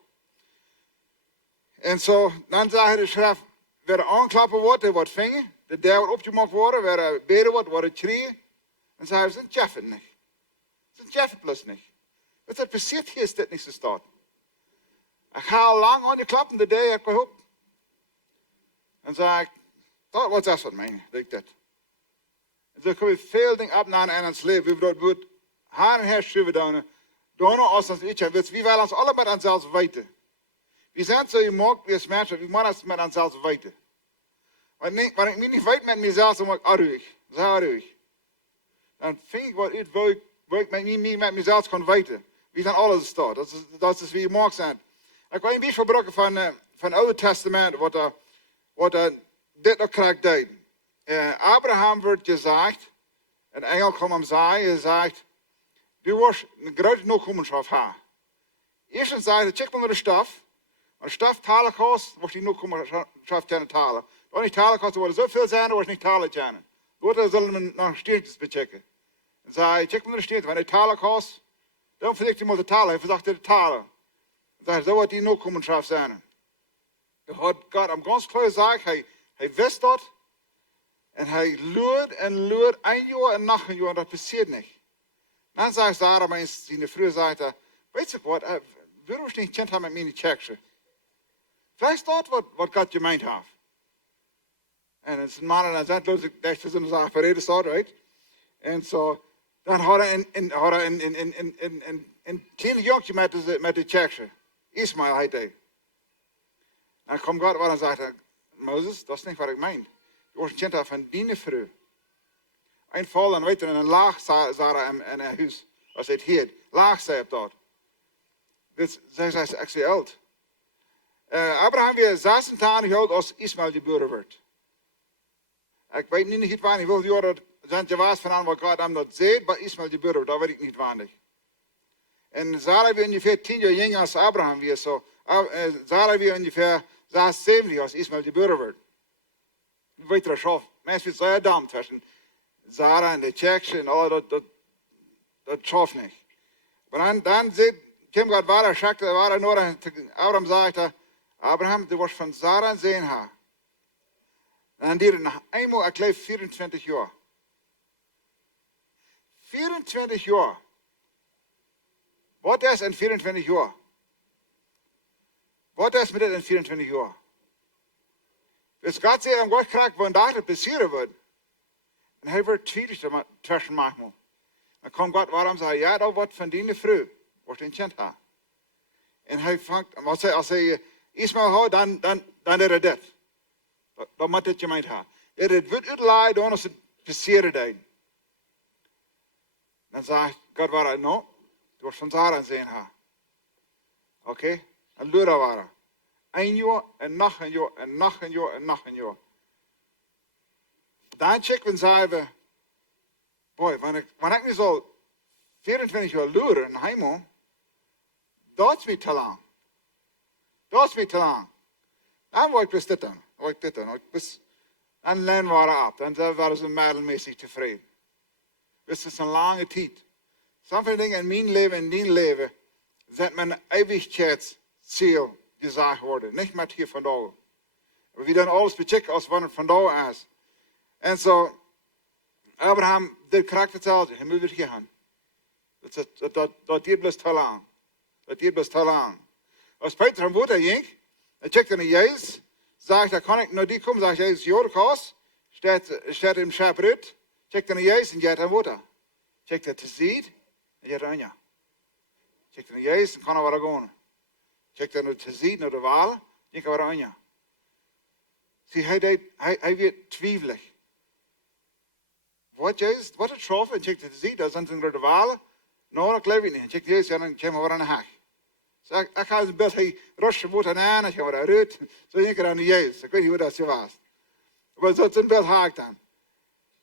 En zo, dan zegt de schrift, waar er aanklappen wordt, er wordt vingen. De deur opgemaakt worden, waar er beden wordt het schreeuwen. En zeggen ze, het jeffen niet. Het jeffen plus niet. Wat er passiert hier is dit niet zo staat. Ik ga al lang aan je klappen, de deur heb ik op. En zeg ik, dat wat is wat mijn, denk dit. En zo kun je veel dingen opnemen in ons leven. We moeten haar en her schrijven doen. Doen als ons iets hebben. Wie willen ons allemaal aan onszelf weten. We zijn zo gemaakt, we als mensen, we moeten ons met onszelf weten. Wanneer ik me niet weet met mezelf, dan word ik arruig. Zo arruig. Dan vind ik wat uit, wil ik met mezelf kan weten. We zijn alles staat. Dat is wie je mag zijn. Ik wil een beetje verbruiken van het Oude Testament, wat dit nog krijgt deed. Abraham wordt gezegd, een engel kwam hem zeggen, hij zegt, du wordt een grote nakomelschap hebben. Eerst zei hij, check maar naar de staf. Maar de staf talen kost, wordt die nakomelschap kunnen talen. Als niet talen kost, er worden zoveel zijn, dan wordt niet talen kunnen. Wordt zullen we nog steentjes bechecken. En zei, check maar naar de steentjes, wanneer talen kost, dan verdikt hij moeten talen, hij verdacht te talen. En zei, zo wordt die nakomelschap zijn. Dan had God hem ganz klar gezegd, hij wist dat. En hij luurt en luurt, een jaar en nog een jaar, en dat passiert niet. Dan zei Sarah, mijn vriend, zei, weet je wat, wil je niet kent met mij niet checken? Vielleicht dat wat God gemeend heeft. En het is een man en hij zei, dat is een zaak verreden staat, right? En zo, dan had hij een 10 jongetje met de checken. Ismael heet hij. Dan kwam God en zei, Mozes, dat is niet wat ik meen. Je wordt een kind van die vrouw. Een val, dan weet je, een laag Sarah in haar huis. Als het hier, laag zei op dat. Dus zij zei, ik zie oud. Abraham weer 26 oud als Ismael geboren werd. Ik weet niet wanneer, hoeveel jaar zijn je was van wat God hem dat zei, maar Ismael geboren werd, dat weet ik niet wanneer. En Sarah weer ongeveer 10 jaar jonger als Abraham weer zo. Sarah weer ongeveer 76 als Ismael geboren werd. Weet je dat zo? Mensen zijn dam tussen Sarah en de Tsjechse en al dat schafft niet. Maar dan zegt, Kim God waar, schakte waar nodig, Abraham zegt, Abraham, du wordt van Sarah zijn haar. En dan duurde nog eenmaal, ik leef 24 jaar. 24 jaar. Wat is in 24 jaar? Wat is met dit in 24 jaar? Dus God zei hem, wat krijg wat dat passeren wordt. En hij wordt tweede tussen manchmal. Dan kwam God waarom zei, ja, dat wordt van die vrouw. Wordt een kind haar. En hij vangt, als hij Ismael houdt, dan is het dit. Dat moet dit gemeend hebben. Het wordt uitleid dan als het passeren deed. Dan zegt God waarom, no, het wordt van Sarah zijn haar. Oké? En Lura waren. 1 jaar en nog een jaar en nog een jaar en nog een jaar. Dan checken we en zeggen we, boy, wanneer ik nu zo 24 jaar luren in hemel, dat is me te lang. Dat is me te lang. Dan word ik dus dit doen. Dan lernen we op. Dan waren ze middelmäßig tevreden. Dus het is een lange tijd. Sommige dingen in mijn leven en in dien leven zijn mijn eeuwigheidsziel gezegd worden. Niet met hier vandaag. Maar we doen alles bechecken als wanneer het vandaag is. En zo, Abraham, dit krijgt hetzelfde. Hij moet weer gaan. Dat duurt best te lang. Dat duurt best te lang. Als Peter van Wuat ging, hij checkte naar Jezus. Zegt, dan kan ik naar die komen. Zegt Jezus, Jorgos. Staat in schap uit. Checkte naar Jezus en gaat aan Wuat. Checkte te zien en gaat aan ja. Checkte naar Jezus en kan er weer gaan. Checkte naar te zien, naar de waal. En kan weer aan ja. Zie, hij werd twijfelig. Wat Jezus, wat het schroef en checkte te zien, dat zijn ze naar de waal. Nou, dat geloof ik niet. En checkte Jezus en dan kwam hij weer aan de haag. Dus ik ga het best, hij rustte Wuat aan, ik ga weer uit. Zo ging ik aan de Jezus. Ik weet niet hoe dat zo was. Maar dat is een best haak dan.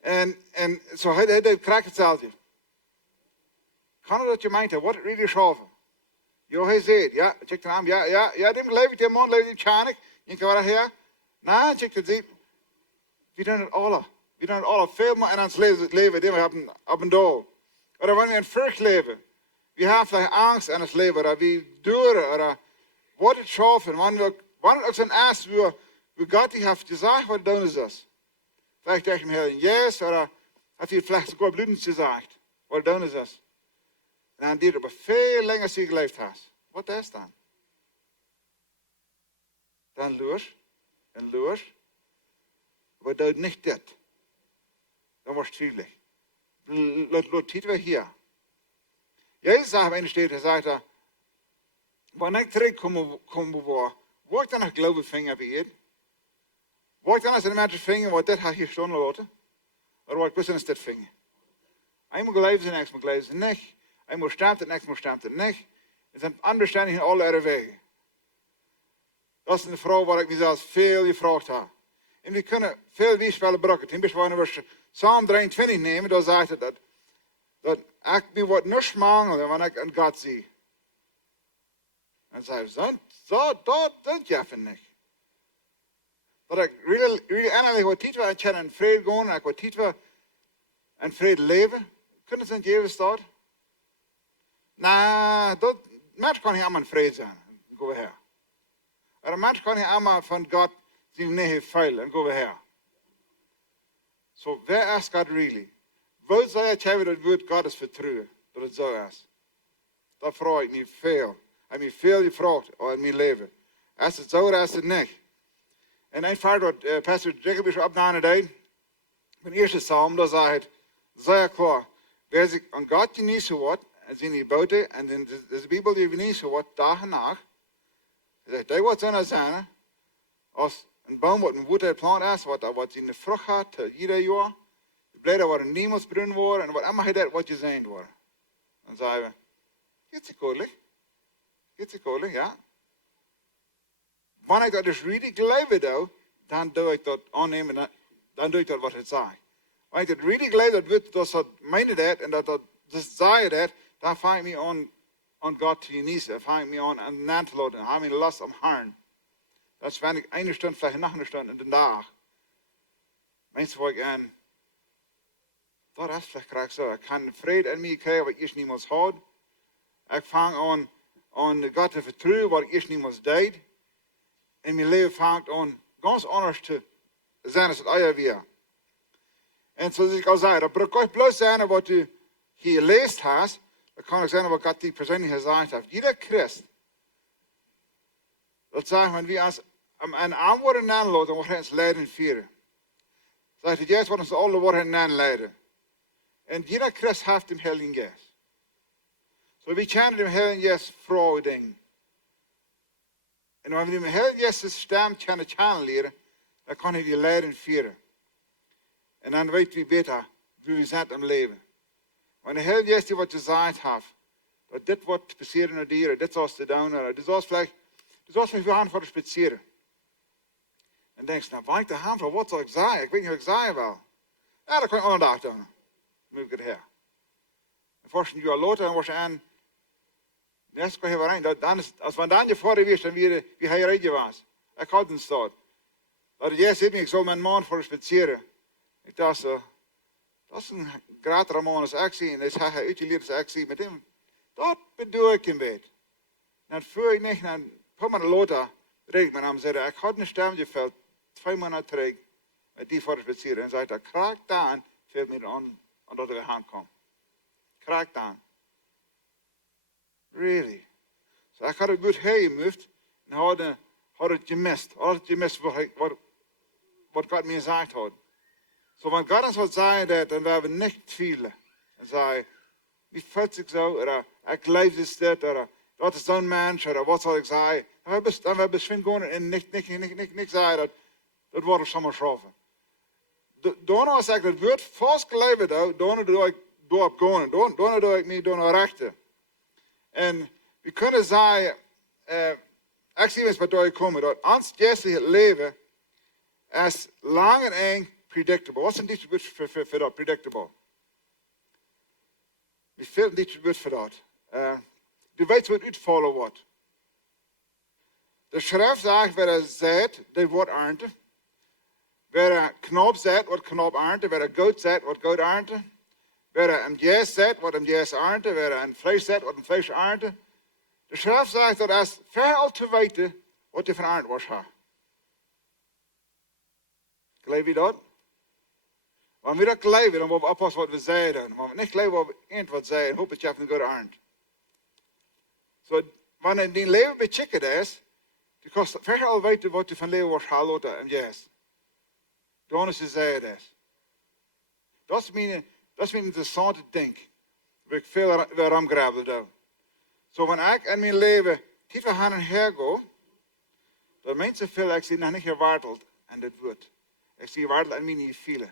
En zo hij krijgt hetzelfde. Kan dat je meent, wat het really schaffen? Jo, hij zei, ja, check de naam, ja, die leef ik, die man leef ik chanig. Je kan wel her. Nou, check het zien. We doen het alle. We doen het alle. Veel meer in ons leven die we hebben op een doel. Of wanneer we in vrucht leven. We hebben vielleicht angst in ons leven. Of we duren. Of wat het schaffen. Wanneer het ook zijn eerst wie Gott die heeft gezegd, wat doen is dat? Vielleicht tegen hem heel yes. Of heeft hij vielleicht sogar blüdend gezegd. Wat doen is dat? En dan die er veel langer zich geleefd heeft. Wat is dan? Dan loers. En loers. Maar doet niet dit. Dan wordt het schwierig. Laat het weer hier. Jezus zei op een stede, hij zei, wanneer ik terugkom, waar ik dan nog geloven vinger bij je? Waar ik dan als een mensen vinger, wat dit had hier stonden laten? Of waar ik wist dit vinger? Eenmaal geloven ze, niks moet geloven ze niet. Eenmaal stemt het, niks moet stemt het niet. Het is een understanding in alle andere wegen. Dat is een vraag waar ik mezelf veel gevraagd heb. En we kunnen veel weerspelen brokken. Toen we Psalm 23 nemen, dan zegt het dat ik me wat niets mangel wanneer ik een God zie. En zei dat je even niet. Dat ik really eindelijk wat tijd wil en in vrede gaan en ik wat tijd wil en vrede leven. Kunnen ze in Jezus staat? Nou, dat mens kan niet allemaal in vrede zijn. Go we her. En een mens kan niet allemaal van God zijn nee feilen en go we her. So, wer is God really? Wat zou je hebben dat woord God is vertrouwen? Dat het zo is. Dat vraag ik me veel. Ik heb me veel gevraagd in mijn leven. Is het zo of is het niet? En een vaart wat Pastor Jacob is opname deed. Mijn eerste psalm, daar zei het zeer klaar. Wer zich aan God genießen wordt, en zijn geboten, en in de Bijbel die genießen wordt, dag en nacht. Hij zegt, dat wordt zo zijn. Als een boom wat een woed geplant is, wat zijn vrucht had, ieder jaar. De bladeren worden niemals bruin worden, en wat allemaal hij dat wat je zijn worden. Dan zeiden we, geht ze kodelijk? Geht ze kodelijk, ja. Wanneer ik dat dus really geloof doe, dan doe ik dat aannemen, dan doe ik dat wat het zegt. Wanneer ik dat really geloof, dat meende dat, en dat zei dat, dan vang ik me aan God te genießen. Dan vang ik me aan na te laten. Dan heb ik last am Herrn. Dat is wanneer ik 1 Stunde, vielleicht nog een Stunde in de dag. Mensen waar ik aan, dat is vielleicht graag zo. Ik kan vrede in mij krijgen wat ik niemals had. Ik vang aan God te vertrouwen wat ik niemals deed. En mijn leven vangt aan ganz anders te zijn als het eier weer. En zoals ik al zei, dat kan bloos zijn wat u hier leest hebt. Dat kan ook zijn wat God die persoonlijk gezegd heeft. Jeder Christ, dat zegt men, wie als een aanwoorden aanlaten, wordt hij ons lijden vieren. Zegt het juist wat ons alle worden aanleiden. En jeder Christ heeft hem Heilige Geest. Zo we kennen hem Heilige Geest vrouwen dingen. En wanneer we hem Heilige Geest stem kennen leren, dan kan hij die lijden vieren. En dan weet we beter wie we zijn im leven. Wanneer de Heilige Geest die wat gezegd heeft, dat dit wordt passeren naar dieren, dit zoals te doen, dit zoals vielleicht we gaan voor te specieren. En denk je, nou, waar ik de hand voor, wat zal ik zeggen? Ik weet niet wat ik zeggen wil. Ja, dat kan ik ook een dag doen. Dan moet ik het her. En voor je Loten, dan was je aan, net kan je weer rein. Dan is, als we dan je voor de wist, dan wie hij rijden was. Ik had een stad. Dat het zit me, ik zal mijn man voor te specieren. Ik dacht zo, dat is een gratis Ramones actie en dat is hij uitgeleerde actie met hem. Dat bedoel ik een beetje. Dan voer ik niet naar een paar maanden later, reed ik met hem en zei, ik had een stem geveld, 2 maanden terug, met die voor te specieren. En zei dat kraak dan, veel meer aan dat we gaan komen. Kraak dan. Really. So ik had het goed heen gemoefd en had het gemist. Had het gemist wat God me gezegd had. So, wenn Gott uns was sagen wird, dann werden wir nicht viele. Und sagen, wie fühlt sich so, oder ich lebe es nicht, oder das ist so ein Mensch, oder was soll ich sagen. Dann werden wir bestimmt gehen und nicht sagen, das wird schon mal schaffen. Dann sagt das wird fast gelebt, dann doe ich dort gehen, dann doe ich mich dann rechten. Und wir können sagen, ich sehe, was bei euch kommt, dass uns geistliches Leben ist lang und eng predictable. Wat is een dichtje woord voor dat? Predictable. Er veel een dichtje woord voor dat. Je weet wat uitvallen wordt. De schrift sagt, wer er zet, dat wordt ernten. Wer er knop zet, wordt knop ernten. Wer er goud zet, wordt goud ernten. Wer er een jes zet, wordt een jes ernten. Wer er een vlees zet, wordt een vlees ernten. De schrift zegt dat als ver al te weten wat je van ernten was. Geloof je dat? Wanneer we dat geloven, dan moeten we oppassen wat we zeggen. Wanneer we niet geloven wat we eind wat zeggen, hoop dat je een goede ernten. So, wanneer die leven bechikkerd is, die kost ver al weten wat je van leven was halen en jes. Dan is het zeggen is. Dat is mijn interessante ding. Waar ik veel waarom graven doe. Zo, wanneer ik in mijn leven tiefer gaan en her ga, dan mensen veel, ik zie nog niet gewarteld en dit wordt. Ik zie gewarteld en mijn gevoelens.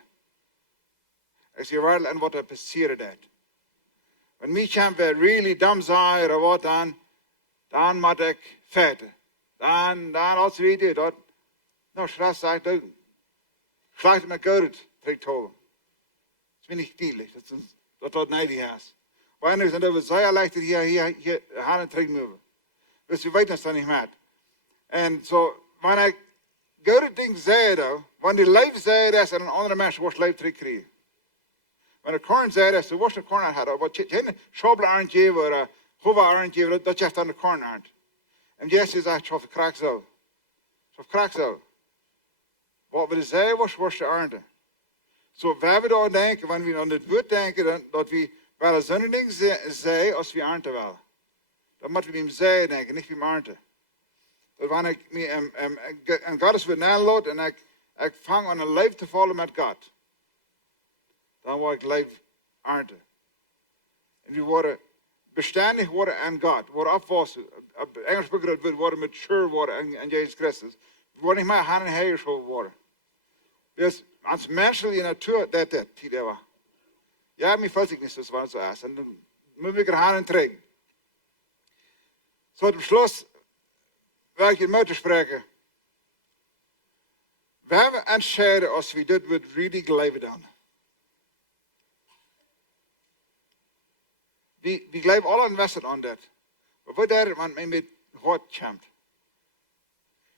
Ik zie gewarteld en wat er passiert is. Wanneer mij kan weer really dom zijn of wat dan moet ik vechten. Dan als we weten dat, nou, straks zegt ook, schrijft met goud, trekt holen. Dat is mir niet tijdelijk, dat wordt neidig is. Wanneer zijn we zeer leicht hier gaan en trekt moven. Dus we weten het dan niet meer. En zo, wanneer ik goede dingen zei, wanneer die leven zei is en een andere mens wordt leven terugkrijgen. Wanneer korn zei is, de worst korn had, wat je geen schobel aangeven of hoeveel aangeven, dat je hebt aan de korn aan. En Jezus zegt, schaf ik krak zo. Schaf krak zo. Wat we zeggen was de aarde. Zo, waar we daar denken, wanneer we aan dit woord denken, dat we wel een zonne ding zeggen als we aarde wel. Dan moeten we hem zeggen denken, niet wie aarde. Dat wanneer ik me en Gottes woord aanloop en ik vang aan een leven te vallen met God. Dan word ik leven aarde. En we worden bestendig worden aan God. We worden afwassen. Op Engels begrip worden mature worden aan Jezus Christus. We worden niet meer gaan en heers worden. Dus als menselijke natuur, dat is. Ja, mij voelt ik niet zo zo is. En dan moet ik er gaan en trekken. Zo, tot slot wil ik je met te spreken. We hebben entscheiden als we dit wordt really geloven dan. We geloven alle invested aan dit. Maar wat is het, man, met hart champt?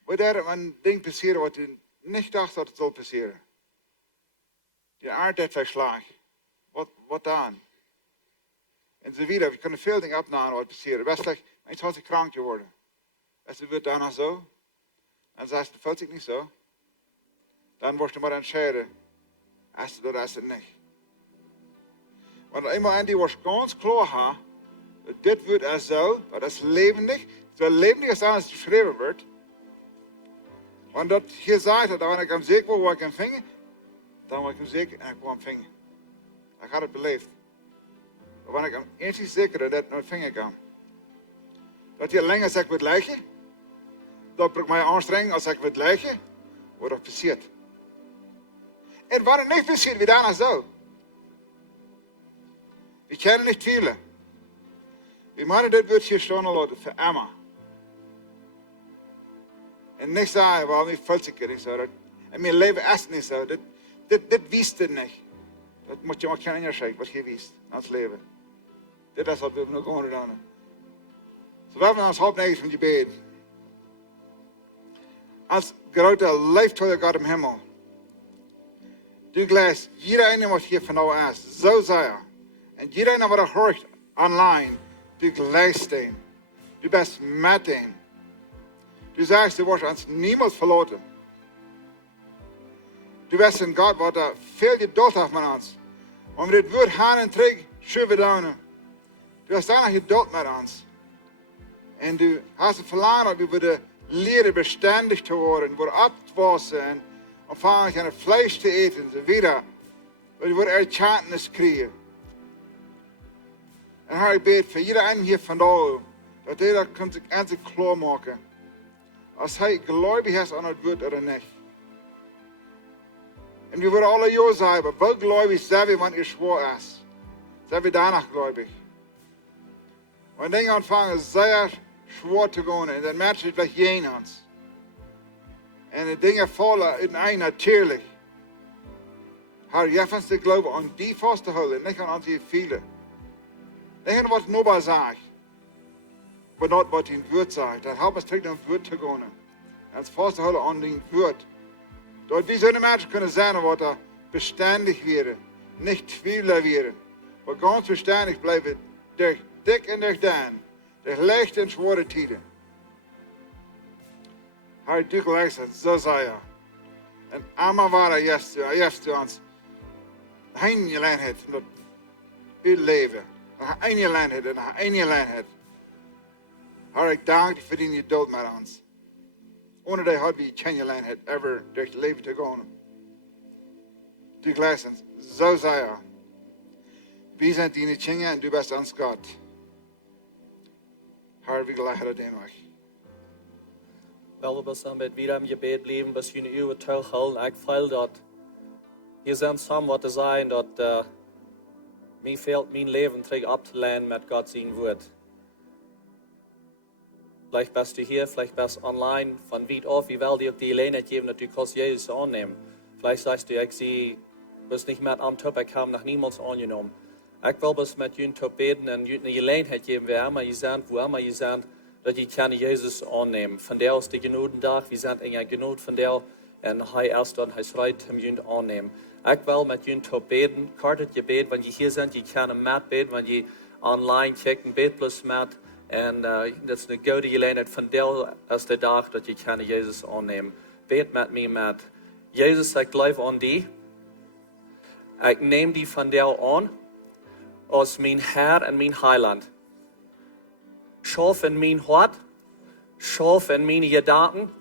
Wat is het, man, ding passeren wat je niet dacht dat het zal passeren? Die aarde heeft verslagen. Wat dan? En zo weer, we kunnen veel dingen opnemen wat passeren. Westelijk, mensen als ik krank geworden. Als het wordt daarna zo. En ze zegt, dat voelt zich niet zo. Dan wordt je maar entscheiden. Als het dat is het niet. Want eenmaal en die was ganz klaar, dit wordt er zo, dat is levendig. Zo levendig als het geschreven wordt. Want dat hier zegt dat wanneer ik hem zeker wil, waar ik hem vingen, dan word ik hem zeker en ik wil hem vingen. Dan gaat het beleefd. Maar wanneer ik hem eens zeker dat nooit vingen ik hem. Dat je langer zegt wordt lijken, dat ik mij aanstreng als ik wordt lijken, wordt dat passiert. En wanneer het niet passiert, wie daarna zo. We kunnen niet twijfelen. We moeten dit woord hier staan laten voor Emma. En niet zeggen, waarom ik voelt zich niet zo. En mijn leven is niet zo. Dit wist het niet. Dat moet je maar geen onderscheid wat je wist. Als leven. Dit is wat we nog gaan doen. Zo we hebben ons half van je bed. Als grote leeftijd God im Himmel. Du gleich, jeder wat hier van nou is, zo zei. En iedereen wat er hoort online, du gleich den. Du bist met den. Du sagst, du wirst uns niemals verlaten. Du bist ein Gott, wat er veel geduld heeft met ons. Om dit woord gaan en terug, schuiven down. Du hast daar geduld met ons. En du hast het verlangen, dat we leren bestendig te worden, worden abwassen en ontvangen geen vlees te eten, en zo wieder. We worden erkenntnis krijgen. En Herr, ik bid voor iedereen hier vandaag, dat hij dat kan zich aan zich klaarmaken. Als hij gelovig is aan het woord of niet. En we worden alle jou zeggen, wel gelovig zijn we, want er zwaar is. Zijn we daarna gelovig. Want dingen ontvangen zeer zwaar te gaan en dan merkt het gleich jeen ons. En de dingen vallen in een natuurlijk. Herr, je hebt ons te geloven aan die vast te houden, niet aan onze vielen. Niet aan wat nobel zegt. benot wat in Wuat sagt. Dat helpt ons tegen om Wuat te gaan. En het vasthouden aan die Wuat. Dat wie zo'n mensen kunnen zijn wat er beständig wäre, nicht twijfelen wäre. Maar ganz beständig blijven durch dick en durch dan, durch leichte en schwere tijden. Hij doet gelijk zo zei hij. En allemaal waar hij juist ons een gelegenheid van dat uw leven. Een gelegenheid en een gelegenheid. Hij ik dank voor die je dood met ons. Ohne die had we geen gelegenheid ever door het leven te gaan. Du gleich zo zei hij. Wir sind deine Kinder und du bist uns Gott. Herr, wie gleich hat den euch. Wel, we best met weer am gebed blijven, bis jullie uw tuig houden. Ik voel dat hier zijn samen wat te zijn, dat mij fehlt mijn leven terug op te lernen met God zijn woord. Vielleicht bist du hier, vielleicht bist du online, von weit auf, wie will dir auch die Gelegenheit geben, dass du kannst Jesus annehmen. Vielleicht sagst du, ich bist nicht mehr am Top, ich habe noch niemals angenommen. Ich will bis mit jullie Top beten und jullie eine Gelegenheit geben, wer immer ihr seid, wo immer ihr seid, dass ihr kann Jesus annehmen. Von der aus die Genodentag, wir sind in Genot von der, und er erst dann, er schreit, jullie annehmen. Ich will mit jullie Top beten, kartet Gebet, wenn ihr hier seid, ihr könnt mit beten, wenn ihr online checken, bet plus mit. En dat is een goede gelegenheid van deel als de dag dat je kan Jezus aannemen. Bid met mij met. Jezus, ik geloof aan die. Ik neem die van deel aan als mijn Heer en mijn Heiland. Schaf in mijn hart, schaf in mijn gedanken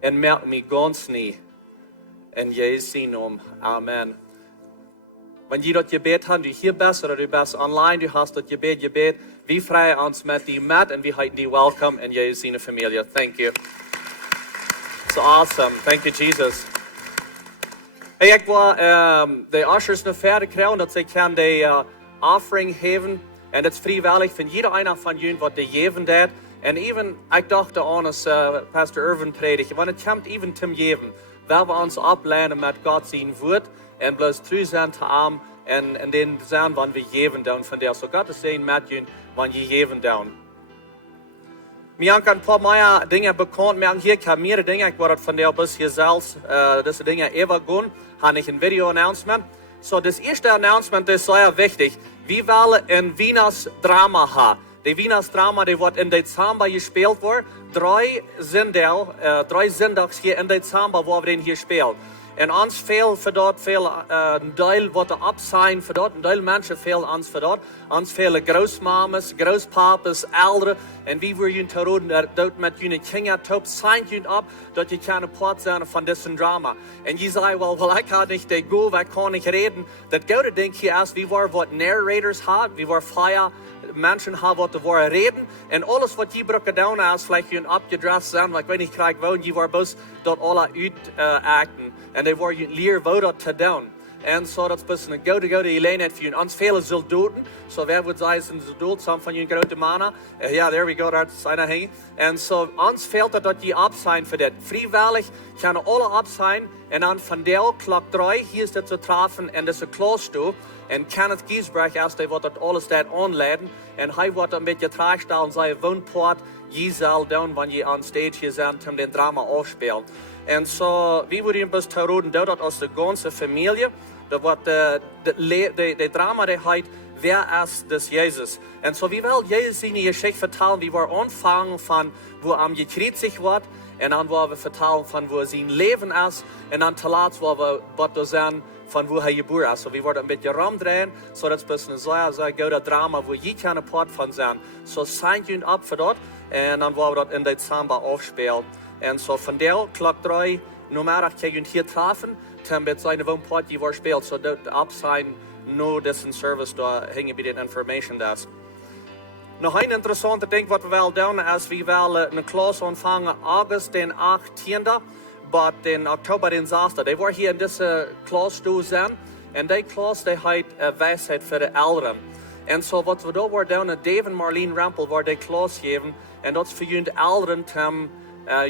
en merk mij ganz nie. In Jezus naam. Amen. Wenn je dat gebed hebt, du hier bist oder du bist online, du hast dat gebed, wir freuen uns mit dir mit und wir heißen dich willkommen in Jezus seine Familie. Thank you. So awesome. Thank you, Jesus. Hey, ik wil de ushers nog verder krijgen, dat ze kan de offering geven. En dat is vrijwillig van jeder einer van jullie wat de geven deed. En even, ik dacht aan als Pastor Irwin predigt, want het komt even te geven. Waar we ons opleiden met God zijn woord en bloos trouw zijn te arm en den zijn wanneer we geven doen van der. So God is zijn met jullie wanneer je geven doen. Wir haben ein paar mehr Dinge bekannt. Wir haben hier mehrere Dinge. Ich werde von der bis hier selbst diese Dinge übergehen. Habe ich ein Video-Announcement. So, das erste Announcement ist sehr wichtig. Wir wollen ein Weihnachtsdrama haben. Das Weihnachtsdrama, das wird im Dezember gespielt worden. 3 Sonntags hier im Dezember, wo wir den hier spielen. En ons veel voor dat, een deel wat er op zijn voor dat, een deel mensen veel ons voor dat. Ons veel grootmamas, grootpapas, ouderen. En wie wil je te roden dat met jullie kinderen top, zijn jullie op dat je kan part zijn van deze drama. En je zei, wel, ik had niet de go, ik kan niet reden. Dat goede ding hier is, wie waren wat narrators had, wie waren vrije mensen had wat te worden reden. En alles wat je brokken doen is, vielleicht je opgedrest zijn, ik weet niet, krijg woon, je waren best dat alle uitacten. En die worden leer wat dat te doen. En zo dat is een goede gelegenheid voor jullie. Ons velen zullen doden. Zo wer wordt zeggen, ze dood, some van jullie grote mannen. Ja, there we go, daar zijn er heen. En zo ons veelt dat je op zijn voor dit. Vrijwillig kunnen alle op zijn. En dan van deel klok 3 hier is dit te treffen en deze klooster. En Kenneth Giesbrecht als hij wordt dat alles dat aanleiden. En hij wordt een beetje terugstellen en zijn woonpoort. Je zal doen wanneer je on stage hier bent om den drama afspelen. En zo, wie willen een beetje roden dat als de ganze familie. Dat wordt de drama die heet, wer is dus Jezus? En zo, wie wil Jezus zijn geschichte vertellen, wie we aanvangen van wo gekreuzigt wordt. En dan waar we vertellen van wo zijn leven is. En dan te laat waar we wat we zijn van wo hij geboren is. So, we worden een beetje rumdrehen, zodat het een zeer goede drama, wo je kan een part van zijn. Zo, zijn jullie op voor dat. En dan waar we dat in december afspelen. En zo, van der klok 3, normaal kan je hier treffen. Dan met zijn woonpoort die wordt speelt. Zo, dat op zijn, no dessen service, daar hingen bij de information des. Nog een interessante ding wat we wel doen is, we willen een klas ontvangen august den 18e, maar in oktober den 6e. Die worden hier in deze klas zijn. En die klas die heet wijsheid voor de ouderen. En zo wat we daar worden doen, Dave en Marlene Rampel worden die klas geven. En dat is voor jullie ouderen om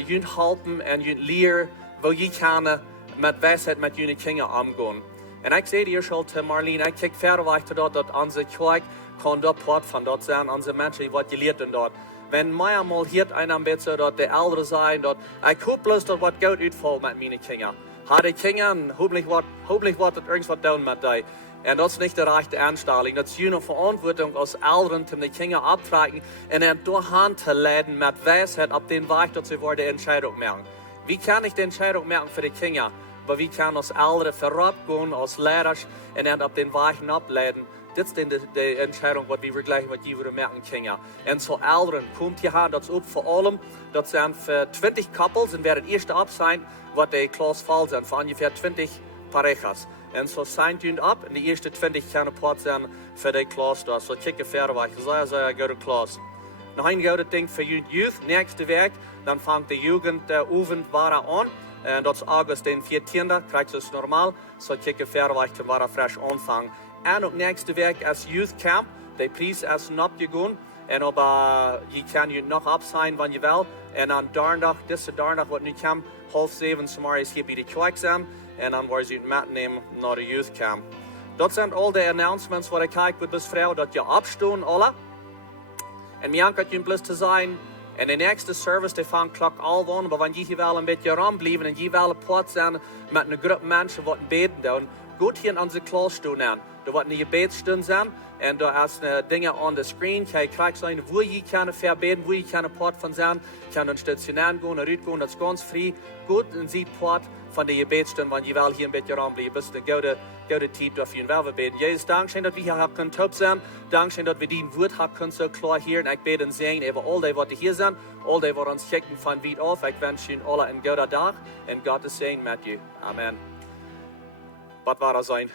jullie helpen en jullie leren hoe je kan met wijsheid met jullie kinderen omgaan. En ik zei hier schon te Marlene, ik kijk verder weg dat onze kerk kan dat part van dat zijn, onze mensen die wat geleerd en dat. Wenn mij mal hier einer ein bisschen dort der Ältere sein, dort, ich hoop bloß dort was gut uitvalt mit meinen Kindern. Hat die Kinder, hoffentlich wird das irgendwas tun mit dir. Und das ist nicht die rechte Anstellung. Das ist eine Verantwortung als Eltern, um die Kinder abzutragen und dann durch Hand zu leiten mit Weisheit auf den Weg, dass sie die Entscheidung machen. Wie kann ich die Entscheidung machen für die Kinder? Aber wie kann als Eltern vorabgehen, als Lehrer und dann auf den Weg ableiten? Das ist die Entscheidung, die wir gleich mit jedem merken können. Und so Eltern, kommt hier an, das ist vor allem, das sind für 20 Couples und werden erst ab sein, was die Klasse voll sind, für ungefähr 20 Parejas. Und so seid ihr ab, und die ersten 20 können Part sein für die Klasse da. So kicken verder, sehr gute Klasse. Noch ein gutes Ding für Youth, nächste Weg, dann fängt die Jugend der Abend an. Und das ist August den 14. Kriegst du es normal, so kicken verder, kann wir frisch anfangen. Und op nächste week als Youth Camp. De prijs is nog gegaan. En op, je kan je nog op zijn wanneer je wil. En aan donderdag, deze donderdag wat nu komt, 6:30 s'morgens hier bij de kerk zijn. En dan worden ze het metnemen naar de Youth Camp. Dat zijn al de announcements waar ik kijk met de vrouw dat je opstaan alle. En mij kan je blij te zijn. En de nächste service, die vangt klok 11 aan. Maar wanneer je wel een beetje rondblijven en je wel een plaats zijn met een groep mensen wat beten doen, goed hier in onze klas staan aan. Er wordt een gebedsstunde zijn en er is dingen aan de screen. Je krijgt zijn waar je kan verbeten, waar je kan een part van zijn. Je kan dan stationair gaan, eruit gaan, dat is ganz vrij. Goed, en ziet part van de gebedsstunde, want je wil hier een beetje rondblijven. Dus de goede tijd dat je wel beten. Jezus, dankzij dat we hier kunnen top zijn. Dankzij dat we die woord kunnen zo klaar hier. En ik bid en zegen over al die wat hier zijn. Al die wat ons kijken van wie af. Ik wens jullie alle een goede dag. En God is zegen met je. Amen. Wat waar er zijn.